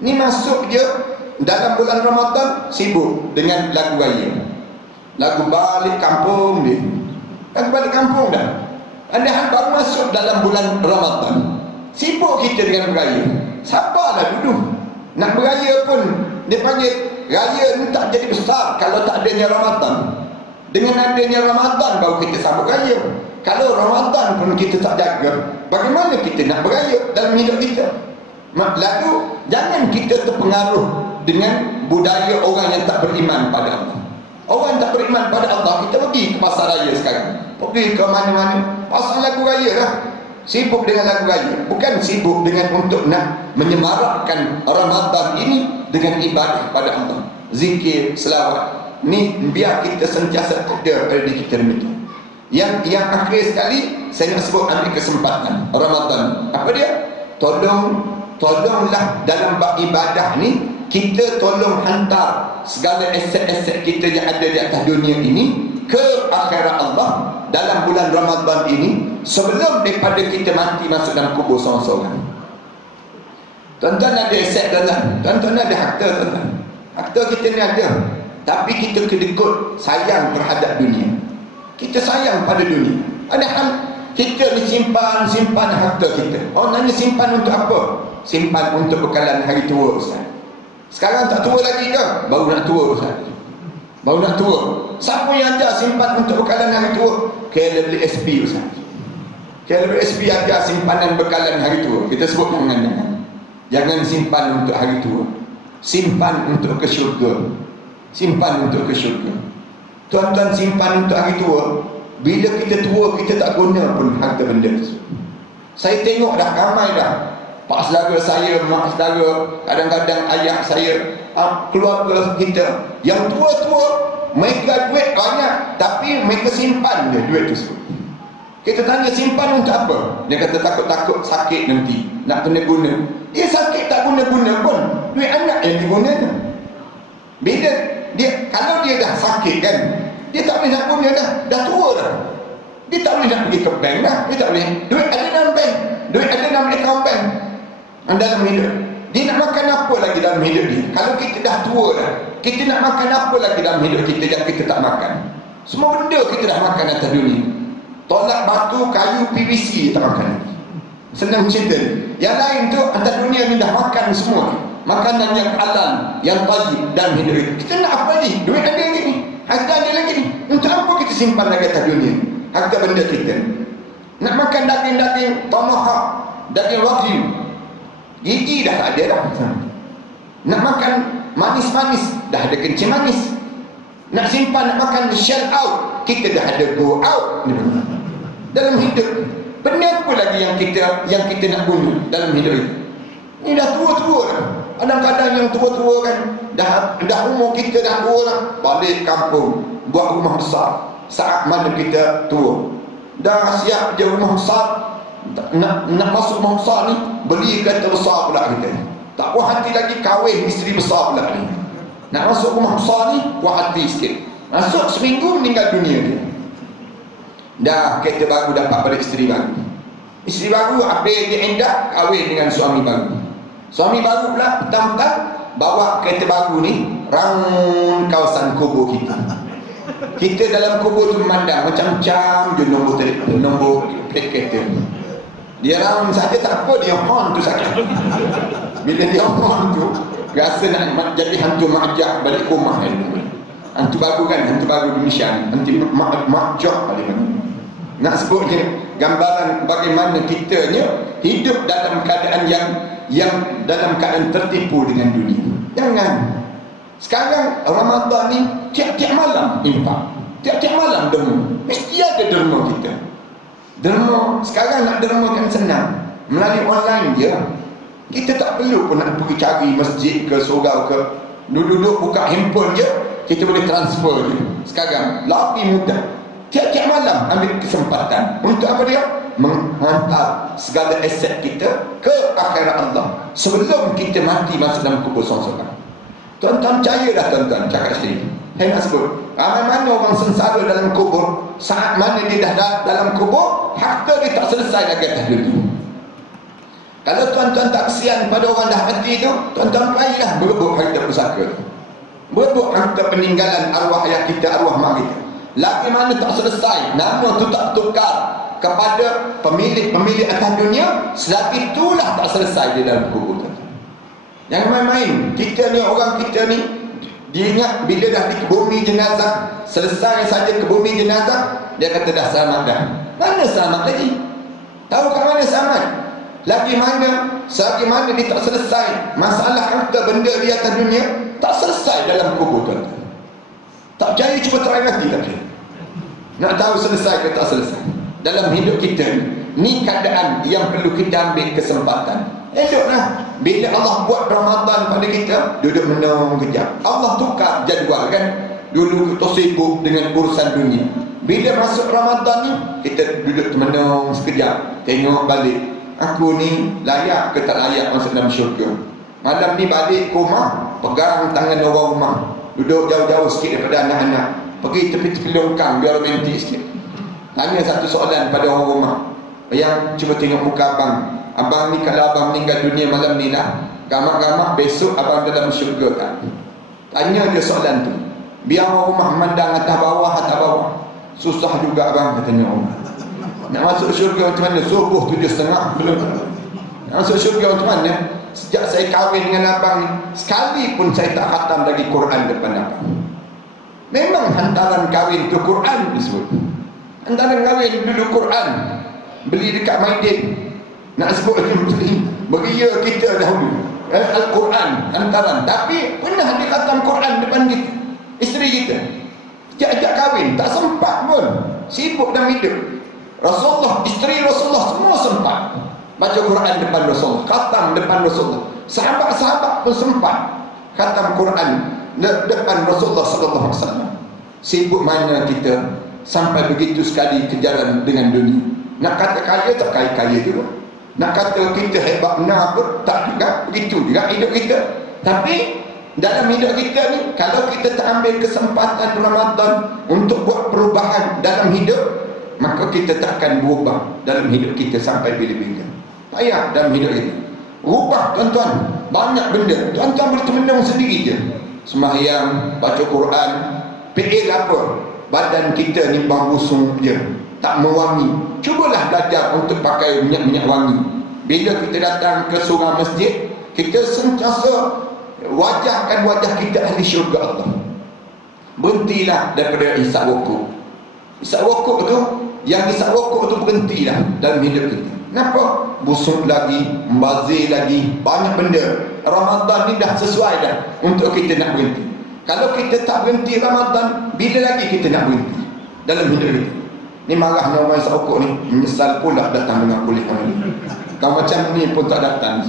Ni masuk je dalam bulan Ramadan, sibuk dengan lagu raya, lagu balik kampung ni. Lagu balik kampung dah. Padahal baru masuk dalam bulan Ramadan, sibuk kita dengan beraya. Sabarlah dulu. Nak beraya pun dia panggil raya ni tak jadi besar kalau tak adanya Ramadan. Dengan adanya Ramadan baru kita sambut raya. Kalau Ramadan pun kita tak jaga, bagaimana kita nak beraya dalam hidup kita? Lalu jangan kita terpengaruh dengan budaya orang yang tak beriman pada Allah. Orang yang tak beriman pada Allah, kita pergi ke pasar raya sekarang, pergi ke mana-mana, pasang lagu raya lah. Sibuk dengan lagu raya, bukan sibuk dengan untuk nak menyemarakkan Ramadan ini dengan ibadah pada Allah, zikir, selawat. Ni biar kita sentiasa ada pada diri kita demikian. Yang akhir sekali saya nak sebut, ambil kesempatan Ramadan. Apa dia? Tolonglah dalam bab ibadah ni, kita tolong hantar segala aset-aset kita yang ada di atas dunia ini ke akhirat Allah dalam bulan Ramadan ini, sebelum daripada kita mati masuk dalam kubur seorang-seorang. Tuan-tuan ada aset tuan-tuan ada harta tuan-tuan. Harta kita ni ada, tapi kita kedekut sayang terhadap dunia. Kita sayang pada dunia. Padahal Kita ni simpan harta kita. Orang nanya simpan untuk apa? Simpan untuk bekalan hari tua, Ustaz. Sekarang tak tua lagi ke? Baru nak tua, Ustaz. Baru nak tua. Siapa yang ajar simpan untuk bekalan hari tua? KLSP, Ustaz. KLSP ajar simpanan bekalan hari tua. Kita sebut jangan simpan untuk hari tua. Simpan untuk ke syurga. Simpan untuk ke syurga. Tuan-tuan, simpan untuk hari tua. Bila kita tua, kita tak guna pun harta benda. Saya tengok dah ramai dah pak saudara saya, mak saudara, kadang-kadang ayah saya, keluarga kita yang tua-tua, mereka duit banyak tapi mereka simpan je duit tersebut. Kita tanya simpan untuk apa? Dia kata takut-takut sakit nanti nak kena guna. Dia sakit tak guna-guna pun, duit anak yang digunakan. Bila dia, kalau dia dah sakit kan, dia tak boleh nak guna dah tua dah. Dia tak boleh nak pergi ke bank dah. Dia tak boleh. Duit ada dalam bank, duit ada dalam akaun bank dalam hidup. Dia nak makan apa lagi dalam hidup dia? Kalau kita dah tua dah, kita nak makan apa lagi dalam hidup kita yang kita tak makan? Semua benda kita dah makan atas dunia. Tolak batu, kayu, PVC tak makan. Senang cerita. Yang lain tu atas dunia ni dah makan semua. Makanan yang halal, yang tayyib dalam hidup kita. Kita nak apa lagi? Duit ada lagi ni, harta ada lagi ni. Untuk apa kita simpan lagi atas dunia? Harta benda kita. Nak makan daging-daging tomahawk, daging wagyu, gigi dah tak ada dah. Nak makan manis-manis, dah ada kencing manis. Nak simpan, nak makan shell out, kita dah ada go out dalam hidup. Benda apa lagi yang kita nak guna dalam hidup ini? Ini dah tua-tua dah. Kadang-kadang yang tua-tua kan, dah umur kita dah tua lah, balik kampung buat rumah besar. Saat mana kita tua, dah siap je rumah besar, nak masuk rumah besar ni, beli kereta besar pula kita. Tak puas hati lagi kahwin isteri besar pula ni. Nak masuk rumah besar ni, puas hati sikit. Masuk seminggu meninggal dunia dia. Dah kereta baru dapat balik isteri baru. Isteri baru habis dia indah, kahwin dengan suami baru. Suami baru pula petang-petang bawa kereta baru ni round kawasan kubur kita. Kita dalam kubur tu memandang macam-macam je nombor plate kereta. Dia round saja tak apa, dia horn tu saja. Bila dia horn tu, rasa nak jadi hantu makjak balik rumah kan. Hantu baru kan, hantu baru Indonesia, hantu makjak balik mana. Nak sebutnya gambaran bagaimana kitanya hidup dalam keadaan yang dalam keadaan tertipu dengan dunia. Jangan. Sekarang Ramadan ni tiap-tiap malam infak, tiap-tiap malam derma. Mesti ada derma kita. Derma sekarang nak derma kan senang, melalui online je. Kita tak perlu pun nak pergi cari masjid ke surau ke. Duduk-duduk buka handphone je, kita boleh transfer je. Sekarang lebih mudah. Tiap-tiap malam ambil kesempatan. Untuk apa dia? Menghantar segala aset kita ke akhirat Allah sebelum kita mati masuk dalam kubur seorang-seorang. Tuan-tuan percaya dah tuan-tuan cakap sendiri. Saya nak sebut, ramai mana orang sengsara dalam kubur, saat mana dia dah dalam kubur, harta dia tak selesai lagi atas dunia. Kalau tuan-tuan tak kesian pada orang dah mati tu, tuan-tuan pergilah berebut harta pusaka, berebut harta peninggalan arwah ayah kita, arwah mak kita. Lagi mana tak selesai, nama tu tak tukar kepada pemilik atas dunia, selagi itulah tak selesai di dalam kubur. Jangan main-main. Kita ni, orang kita ni, dia ingat bila dah dikebumi jenazah, selesai saja kebumi jenazah, dia kata dah selamat dah. Mana selamat lagi? Tahu kat mana selamat? Lagi mana dia tak selesai masalah harta benda di atas dunia, tak selesai dalam kubur tuan. Tak percaya, cuba try nanti tak percaya. Nak tahu selesai ke tak selesai dalam hidup kita ni, keadaan yang perlu kita ambil kesempatan. Eloklah bila Allah buat Ramadan pada kita, duduk menung kejap. Allah tukar jadual kan. Dulu kita sibuk dengan urusan dunia. Bila masuk Ramadan ni, kita duduk menung sekejap, tengok balik, aku ni layak ke tak layak masuk dalam syurga. Malam ni balik ke rumah, pegang tangan orang rumah, duduk jauh-jauh sikit daripada anak-anak, pergi tepi-tepi longkang biar romantik sikit. Tanya satu soalan pada orang rumah, yang cuba tengok muka abang. Abang ni kalau abang meninggal dunia malam ni lah, gamak-gamak besok abang dalam syurga tak? Tanya dia soalan tu. Biar orang rumah memandang atas bawah. Susah juga abang, katanya orang. Nak masuk syurga macam mana? Subuh 7.30 belum. Nak masuk syurga macam mana? Sejak saya kahwin dengan abang ni, sekali pun saya tak khatam lagi Quran depan abang. Memang hantaran kahwin tu Quran disebut. Hantaran kahwin dulu Quran. Beli dekat Maidin. Nak sebut lagi beli. Beria kita dahulu. Al-Quran hantaran. Tapi pernah dia khatam Quran depan kita. Isteri kita. Sejak kahwin tak sempat pun. Sibuk dalam hidup. Rasulullah, isteri Rasulullah semua sempat baca Quran depan Rasulullah, khatam depan Rasulullah. Sahabat-sahabat pun sempat khatam Quran depan Rasulullah sallallahu alaihi wasallam. Sibuk mana kita sampai begitu sekali kejaran dengan dunia. Nak kata kaya tak kaya-kaya juga. Nak kata kita hebat benar pun tak juga. Begitu juga hidup kita. Tapi dalam hidup kita ni, kalau kita tak ambil kesempatan Ramadan untuk buat perubahan dalam hidup, maka kita tak akan berubah dalam hidup kita sampai bila-bila. Payah dalam hidup kita. Rubah tuan-tuan. Banyak benda. Tuan-tuan boleh termenung sendiri je. Sembahyang, baca Quran. PL apa? Badan kita ni bau busung je. Tak mewangi. Cubalah belajar untuk pakai minyak-minyak wangi. Bila kita datang ke surau masjid, kita sentiasa wajahkan wajah kita ahli syurga Allah. Berhentilah daripada hisap rokok. Hisap rokok tu, yang hisap rokok tu berhentilah dalam hidup kita. Kenapa? Busuk lagi, membazir lagi, banyak benda. Ramadan ni dah sesuai dah untuk kita nak berhenti. Kalau kita tak berhenti Ramadan, bila lagi kita nak berhenti dalam hidup kita? Ni marah ni orang hisap rokok ni, menyesal pula datang dengan kulit kami. Kalau macam ni pun tak datang.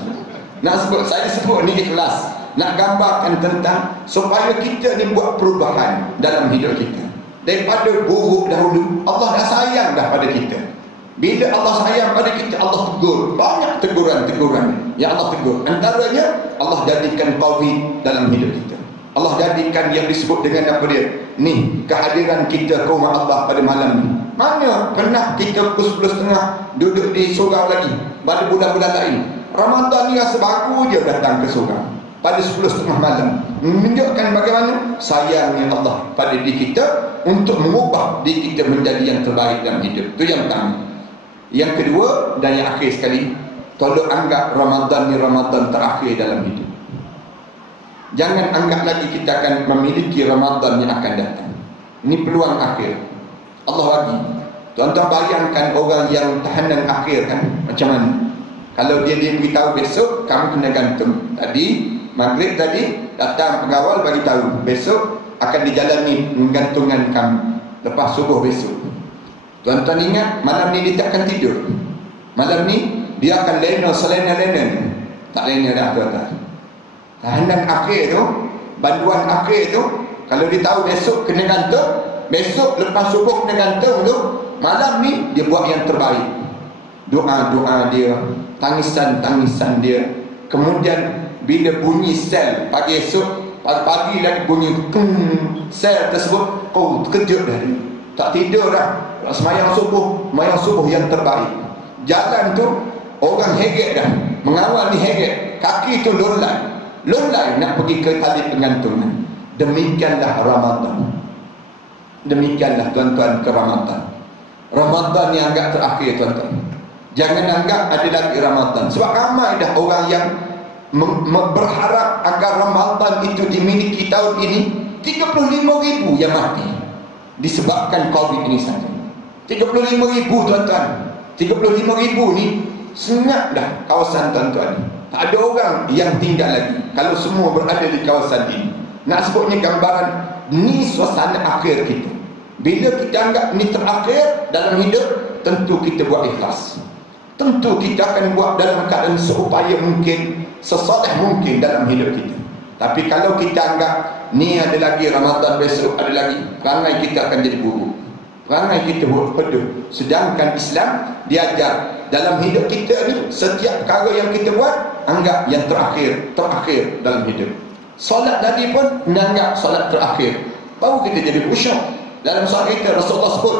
Nak sebut, saya sebut ni ikhlas. Nak gambarkan tentang supaya kita ni buat perubahan dalam hidup kita. Daripada buruk dahulu, Allah dah sayang dah pada kita. Bila Allah sayang pada kita, Allah tegur. Banyak teguran-teguran yang Allah tegur. Antaranya, Allah jadikan taufik dalam hidup kita. Allah jadikan yang disebut dengan apa dia? Ni, kehadiran kita ke rumah Allah pada malam ni. Mana pernah kita pukul 10.30 duduk di surau lagi pada bulan-bulan lain? Ramadan ni rasa baru je datang ke surau pada 10.30 malam. Menunjukkan bagaimana sayangnya Allah pada diri kita untuk mengubah diri kita menjadi yang terbaik dalam hidup. Itu yang pertama. Yang kedua dan yang akhir sekali, tolong anggap Ramadan ni Ramadan terakhir dalam hidup. Jangan anggap lagi kita akan memiliki Ramadan yang akan datang. Ini peluang akhir Allah bagi. Tuan-tuan bayangkan orang yang tahanan akhir kan macam mana? Kalau dia beritahu besok kamu kena gantung. Tadi maghrib tadi datang pengawal bagi tahu besok akan dijalani penggantungan kamu lepas subuh besok. Tuan-tuan ingat malam ni dia tak akan tidur. Malam ni dia akan lena selena-lena. Tak lena dah tuan-tuan. Tahanan akhir tu, banduan akhir tu, kalau dia tahu besok kena gantung, besok lepas subuh kena gantung tu, malam ni dia buat yang terbaik. Doa-doa dia, tangisan-tangisan dia. Kemudian bila bunyi sel pagi esok, pagi lagi bunyi sel tersebut, oh terkejut dah dia. Tak tidur dah. Semayang subuh yang terbaik. Jalan tu orang heret dah. Mengawal ni heret. Kaki tu lolai nak pergi ke tali pengantungan. Demikianlah Ramadan. Demikianlah tuan-tuan ke Ramadan. Ramadan yang agak terakhir tuan-tuan. Jangan anggap ada lagi Ramadan. Sebab ramai dah orang yang berharap agar Ramadan itu dimiliki tahun ini. 35,000 yang mati disebabkan COVID ini saja. 35,000 tuan-tuan. 35,000 ni senyap dah kawasan tuan-tuan ni. Tak ada orang yang tinggal lagi kalau semua berada di kawasan ini. Nak sebutnya gambaran ni suasana akhir kita. Bila kita anggap ni terakhir dalam hidup, tentu kita buat ikhlas. Tentu kita akan buat dalam keadaan seupaya mungkin, sesoleh mungkin dalam hidup kita. Tapi kalau kita anggap ni ada lagi Ramadan besok ada lagi, perangai kita akan jadi buruk. Perangai kita buat peduh. Sedangkan Islam diajar dalam hidup kita ni, setiap perkara yang kita buat anggap yang terakhir dalam hidup. Solat tadi pun menganggap solat terakhir, baru kita jadi khusyuk. Dalam solat kita Rasulullah sebut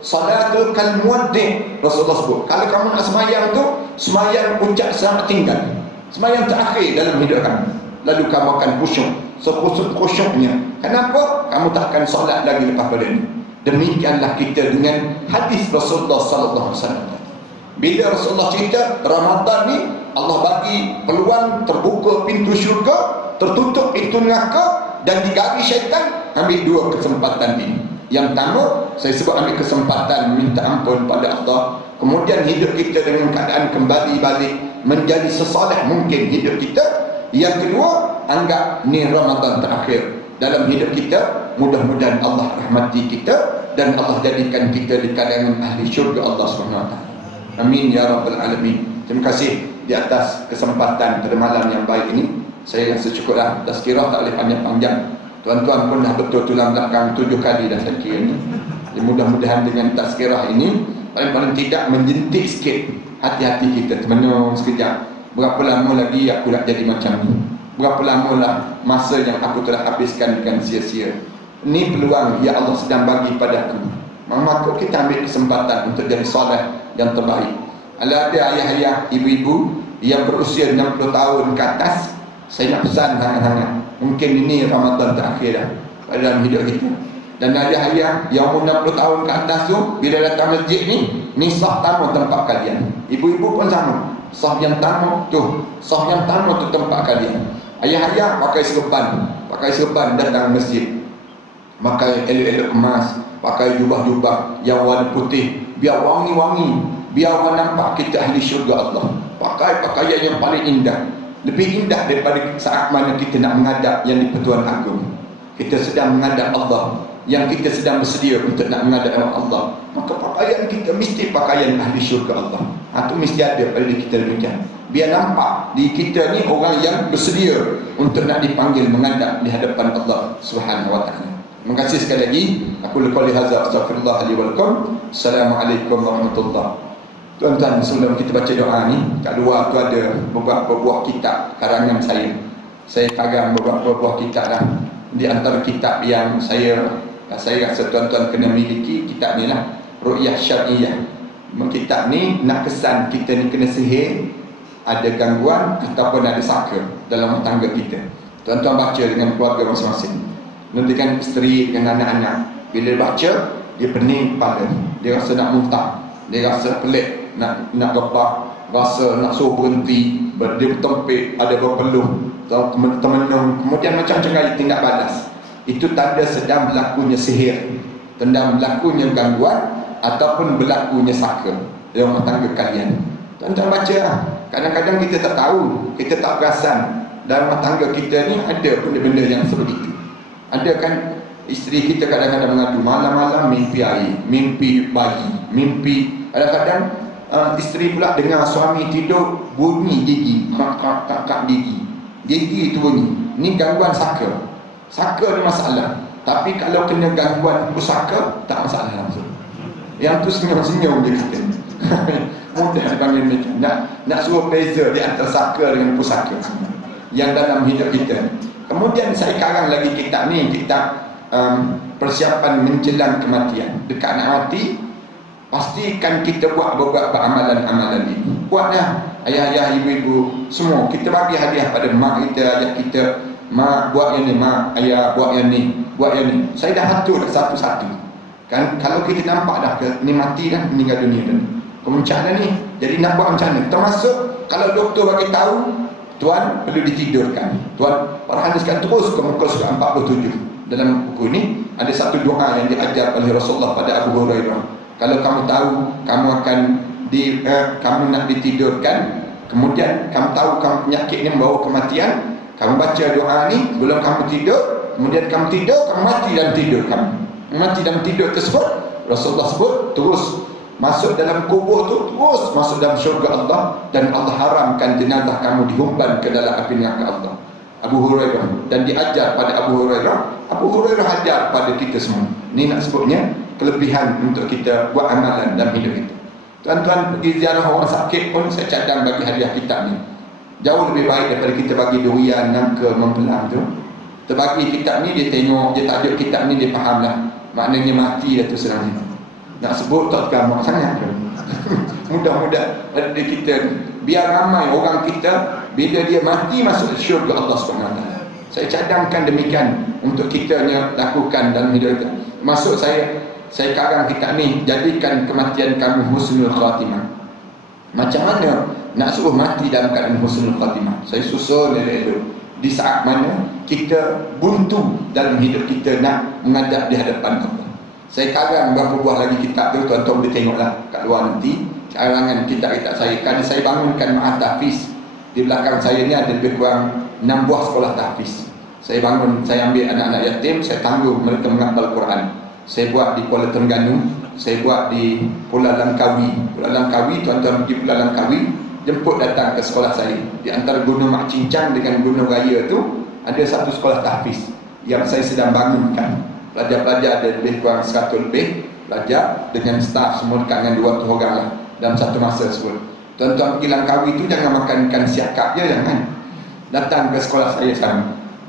salatul kal muaddi'. Rasulullah sebut kalau kamu nak semayang tu, semayang ucap selamat tinggal, semayang terakhir dalam hidup kamu, lalu kamu akan khusyuk. Sekhusyuk-khusyuknya. Kenapa? Kamu tak akan solat lagi lepas pada ini. Demikianlah kita dengan hadis Rasulullah sallallahu alaihi wasallam. Bila Rasulullah cerita Ramadan ni Allah bagi peluang, terbuka pintu syurga, tertutup pintu neraka, dan digari syaitan. Ambil dua kesempatan ini. Yang pertama, saya sebut ambil kesempatan minta ampun pada Allah, kemudian hidup kita dengan keadaan kembali balik menjadi sesoleh mungkin hidup kita. Yang kedua, anggap ni Ramadan terakhir dalam hidup kita. Mudah-mudahan Allah rahmati kita dan Allah jadikan kita di kalangan ahli syurga Allah SWT. Amin ya rabbal alamin. Terima kasih di atas kesempatan pada malam yang baik ini. Saya rasa cukuplah. Tazkirah tak boleh panjang-panjang. Tuan-tuan pun dah betul tulang belakang 7 kali dah saya kira ni. Mudah-mudahan dengan tazkirah ini paling-paling tidak menjentik sikit hati-hati kita. Termenung sekejap. Berapa lama lagi aku nak jadi macam ni? Berapa lama lah masa yang aku telah habiskan dengan sia-sia? Ini peluang ya Allah sedang bagi padaku. Maka kita ambil kesempatan untuk jadi soleh yang terbaik. Kalau ada ayah-ayah, ibu-ibu yang berusia 60 tahun ke atas, saya nak pesan sangat-sangat, mungkin ini Ramadan terakhir dah dalam hidup kita. Dan ayah-ayah yang umur 60 tahun ke atas tu, bila datang masjid ni saf tamu tempat kalian. Ibu-ibu pun sama, saf yang tamu tu, saf yang tamu tu tempat kalian. Ayah-ayah pakai serban datang masjid, pakai elok-elok emas, pakai jubah-jubah yang warna putih, biar wangi-wangi, biar orang nampak kita ahli syurga Allah. Pakai pakaian yang paling indah, lebih indah daripada saat mana kita nak menghadap yang di-Pertuan Agong. Kita sedang menghadap Allah, yang kita sedang bersedia untuk nak menghadap Allah, maka pakaian kita mesti pakaian ahli syurga Allah. Itu mesti ada pada diri kita demikian. Biar nampak di kita ni orang yang bersedia untuk nak dipanggil menghadap di hadapan Allah Subhanahu wa taala. Terima kasih sekali lagi. Aku qouli hadza astaghfirullah li wa lakum. Assalamualaikum warahmatullahi. Tuan-tuan, sebelum kita baca doa ni, kat luar tu ada beberapa buah kitab karangan saya. Saya karang beberapa buah kitab lah. Di antara kitab yang saya rasa tuan-tuan kena miliki, kitab ni lah, Ru'yah Syar'iyah. Kitab ni nak kesan kita ni kena sihir, ada gangguan ataupun ada saka dalam rumah tangga kita. Tuan-tuan baca dengan keluarga masing-masing. Nanti kan isteri dengan anak-anak, bila baca, dia pening kepala, dia rasa nak muntah, dia rasa pelik, nak gebah, rasa nak suruh berhenti, dia bertempik, ada berpeluh, temenung, kemudian macam-macam kali tindak balas. Itu tanda sedang berlakunya sihir, sedang berlakunya gangguan ataupun berlakunya saka dalam rumah tangga kalian. Tuan-tuan baca lah. Kadang-kadang kita tak tahu, kita tak perasan dalam rumah tangga kita ni ada benda-benda yang seperti itu. Ada kan isteri kita kadang-kadang mengadu, malam-malam mimpi air, mimpi bayi, mimpi. Kadang-kadang isteri pula dengar suami tidur bunyi gigi, kakak gigi itu bunyi. Ini gangguan saka. Saka ni masalah. Tapi kalau kena gangguan pusaka, tak masalah langsung. Yang tu senyum-senyum je kita. Mudah dipanggil macam nak suruh beza di antara saka dengan pusaka yang dalam hidup kita. Kemudian saya karang lagi kitab ni, kitab persiapan menjelang kematian. Dekat nak mati, pastikan kita buat beberapa amalan-amalan ini. Buatlah ayah-ayah, ibu-ibu semua. Kita bagi hadiah pada mak kita, ayah kita. Mak buat yang ni, mak, ayah buat yang ni, buat yang ni. Saya dah atur dah satu-satu. Kan kalau kita nampak dah ni mati dah, meninggal dunia dah. Macam mana ni? Jadi nak buat macam mana? Termasuk kalau doktor bagi tahu tuan perlu ditidurkan, tuan perhatikan terus ke muka surat 47. Dalam buku ni ada satu doa yang diajar oleh Rasulullah pada Abu Hurairah. Kalau kamu tahu kamu akan kamu nak ditidurkan, kemudian kamu tahu kamu penyakit ni membawa kematian, kamu baca doa ni sebelum kamu tidur, kemudian kamu tidur, kamu mati dalam tidur kamu. Mati dalam tidur tersebut, Rasulullah sebut terus masuk dalam kubur tu, terus masuk dalam syurga Allah, dan Allah haramkan jenazah kamu dihumban ke dalam api neraka Allah. Abu Hurairah. Dan diajar pada Abu Hurairah, Abu Hurairah ajar pada kita semua. Ini nak sebutnya kelebihan untuk kita buat amalan dalam hidup kita. Tuan-tuan pergi ziarah orang sakit pun saya cadang bagi hadiah kitab ni. Jauh lebih baik daripada kita bagi durian, nangka, mempelang tu. Kita bagi kitab ni, dia tengok, dia tajuk kitab ni, dia faham lah. Maknanya mati dah tu senang ni. Nak sebut tak gamak sangat. Mudah-mudahan pada kita, biar ramai orang kita bila dia mati masuk syurga Allah SWT. Saya cadangkan demikian untuk kita lakukan dalam hidup kita. Maksud saya saya karang kitab ni, jadikan kematian kamu husnul khatimah. Macam mana nak suruh mati dalam keadaan husnul khatimah? Saya susun elok-elok. Di saat mana kita buntu dalam hidup kita nak menghadap di hadapan Allah. Saya karang berapa buah lagi kitab tu, tuan-tuan boleh tengoklah kat luar nanti. Karangan kitab-kitab saya. Kan saya bangunkan ma'at tahfiz. Di belakang saya ni ada lebih kurang 6 buah sekolah tahfiz. Saya bangun, saya ambil anak-anak yatim, saya tangguh mereka menghafal Quran. Saya buat di Kuala Terengganu, saya buat di Pulau Langkawi. Pulau Langkawi, tuan-tuan pergi Pulau Langkawi, jemput datang ke sekolah saya. Di antara Gunung Mak Cincang dengan Gunung Raya tu ada satu sekolah tahfiz yang saya sedang bangunkan. Pelajar-pelajar ada lebih kurang 100 lebih pelajar dengan staf semua dekat dengan 200 orang lah dalam satu masa tersebut. Tuan-tuan pergi Langkawi tu jangan makan ikan siakap je, jangan. Datang ke sekolah saya sana,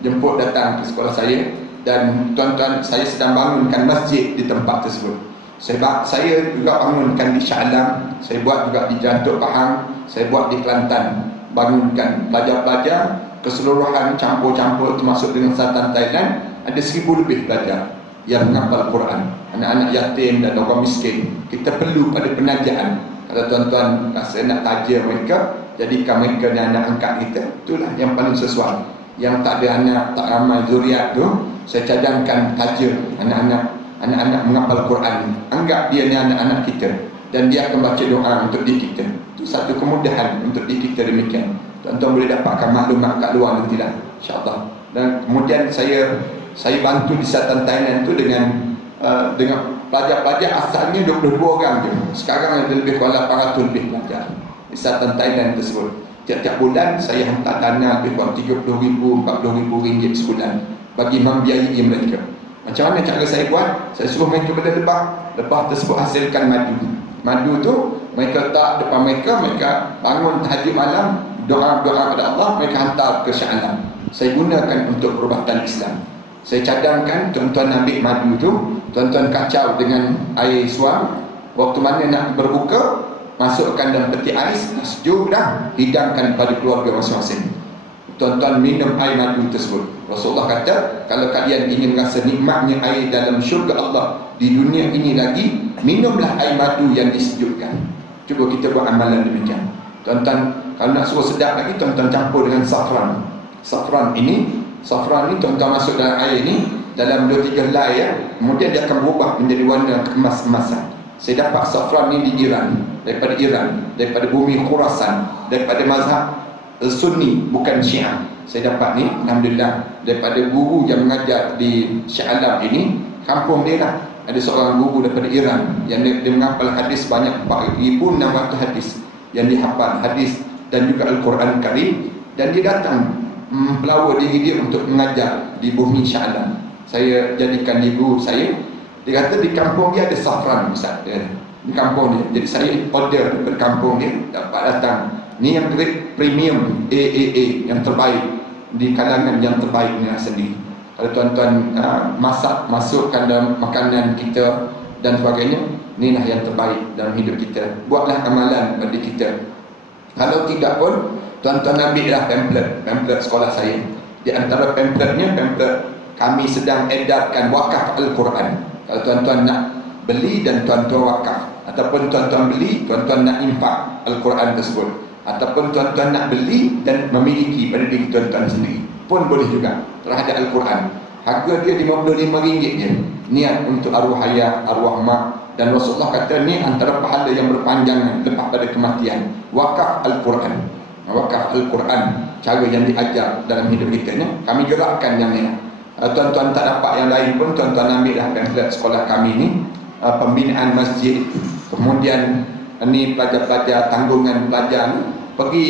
jemput datang ke sekolah saya. Dan tuan-tuan, saya sedang bangunkan masjid di tempat tersebut. Saya juga bangunkan di Shah Alam, saya buat juga di Jantuk Pahang, saya buat di Kelantan. Bangunkan pelajar-pelajar keseluruhan, campur-campur termasuk dengan Sultan Thailand. Ada 1000 lebih pelajar yang menghafal Quran, anak-anak yatim dan orang miskin. Kita perlu pada penajaan. Kalau tuan-tuan rasa nak taja mereka, jadikan mereka ni anak angkat kita, itulah yang paling sesuai. Yang tak ada anak, tak ramai zuriat tu, saya cadangkan taja anak-anak menghafal Quran. Anggap dia ni anak-anak kita, dan dia akan baca doa untuk diri kita. Itu satu kemudahan untuk diri kita demikian. Tuan-tuan boleh dapatkan maklumat kat luar nantilah, insya-Allah. Dan kemudian saya bantu di Sultan Thailand tu dengan pelajar-pelajar asalnya 22 orang je. Sekarang ada lebih kurang 800 lebih pelajar di Sultan Thailand tersebut. Tiap-tiap bulan saya hantar dana lebih kurang 30,000, 40,000 ringgit sebulan bagi membiayai mereka. Macam mana cara saya buat? Saya suruh mereka pada lebah. Lebah tersebut hasilkan madu. Madu tu mereka letak depan mereka, mereka bangun tahajud malam, doa-doa kepada Allah, mereka hantar ke Shah Alam. Saya gunakan untuk perubatan Islam. Saya cadangkan tuan-tuan ambil madu tu, tuan-tuan kacau dengan air suam. Waktu mana nak berbuka, masukkan dalam peti ais, sejuk dah, hidangkan pada keluarga masing-masing. Tuan-tuan minum air madu tersebut. Rasulullah kata, kalau kalian ingin rasa nikmatnya air dalam syurga Allah di dunia ini lagi, minumlah air madu yang disejukkan. Cuba kita buat amalan demikian. Tuan-tuan, kalau nak suruh sedap lagi, tuan-tuan campur dengan safran. Safran ini tuan-tuan masuk dalam air ni dalam 2-3 helai ya. Kemudian dia akan berubah menjadi warna kemas-emasan. Saya dapat safran ni di Iran, daripada bumi Khurasan, daripada mazhab Sunni bukan Syiah. Saya dapat ni alhamdulillah daripada guru yang mengajar di Shah Alam ini, kampung dia lah. Ada seorang guru daripada Iran yang dia menghafal hadis banyak 4,600 hadis yang dihafal, hadis dan juga Al-Quran Karim, dan dia datang pelawar diri dia untuk mengajar di bumi Shah Alam. Saya jadikan dia guru saya. Dia kata di kampung dia ada safran Ustaz, di kampung dia. Jadi saya order daripada kampung dia, dapat datang. Ni yang grade premium AAA, yang terbaik di kalangan yang terbaik ni sendiri. Kalau tuan-tuan masukkan dalam makanan kita dan sebagainya, inilah yang terbaik dalam hidup kita. Buatlah amalan pada kita. Kalau tidak pun, tuan-tuan ambillah pamphlet sekolah saya. Di antara pamphletnya, pamphlet kami sedang edarkan wakaf Al-Quran. Kalau tuan-tuan nak beli dan tuan-tuan wakaf, ataupun tuan-tuan beli, tuan-tuan nak infak Al-Quran tersebut, ataupun tuan-tuan nak beli dan memiliki pada diri tuan-tuan sendiri, pun boleh juga terhadap Al-Quran. Harga dia RM55 je. Niat untuk arwah ayah, arwah mak. Dan Rasulullah kata ni antara pahala yang berpanjangan lepas pada kematian. Wakaf Al-Quran. Wakaf Al-Quran, cara yang diajar dalam hidup kita ni, kami gerakkan yang ni. Tuan-tuan tak dapat yang lain pun, tuan-tuan ambil lah pamphlet sekolah kami ni, pembinaan masjid. Kemudian ni pelajar-pelajar, tanggungan pelajar ni, pergi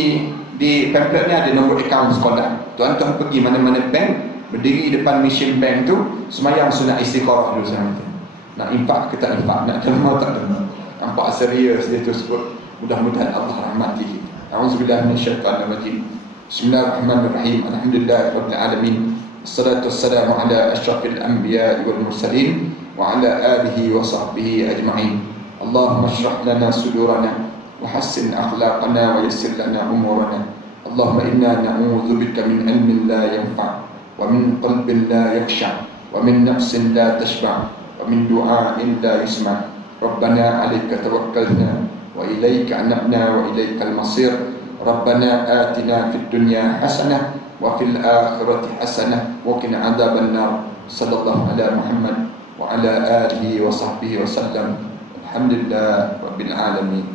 di pamphlet ni ada nombor akaun sekolah. Tuan-tuan pergi mana-mana bank, berdiri depan mesin bank tu, semayang sunat istikharah dulu sana. Nak infak ke tak infak, nak derma tak derma. Nampak serius dia tu sebut. Mudah-mudahan Allah rahmati. A'udzubillahi minasyaitanir rajim. Bismillahirrahmanirrahim. Alhamdulillahirabbil alamin. Wassalatu wassalamu ala asyrafil anbiya'i wal mursalin wa ala alihi wa sahbihi ajma'in. Allahumma shrah lana sudurana wa hassin akhlaqana wa yassir lana umurana. Allahumma inna na'udzubika min ilmin la yanfa' wa min qalbin la yakhsha' wa min nafsin la tashba' wa ومن دعاء لا يسمع. ربنا عليك توكلنا وإليك أنبنا وإليك المصير. ربنا آتنا في الدنيا حسنة وفي الآخرة حسنة وقنا عذاب النار. صلى الله على محمد وعلى آله وصحبه وسلم. الحمد لله رب العالمين.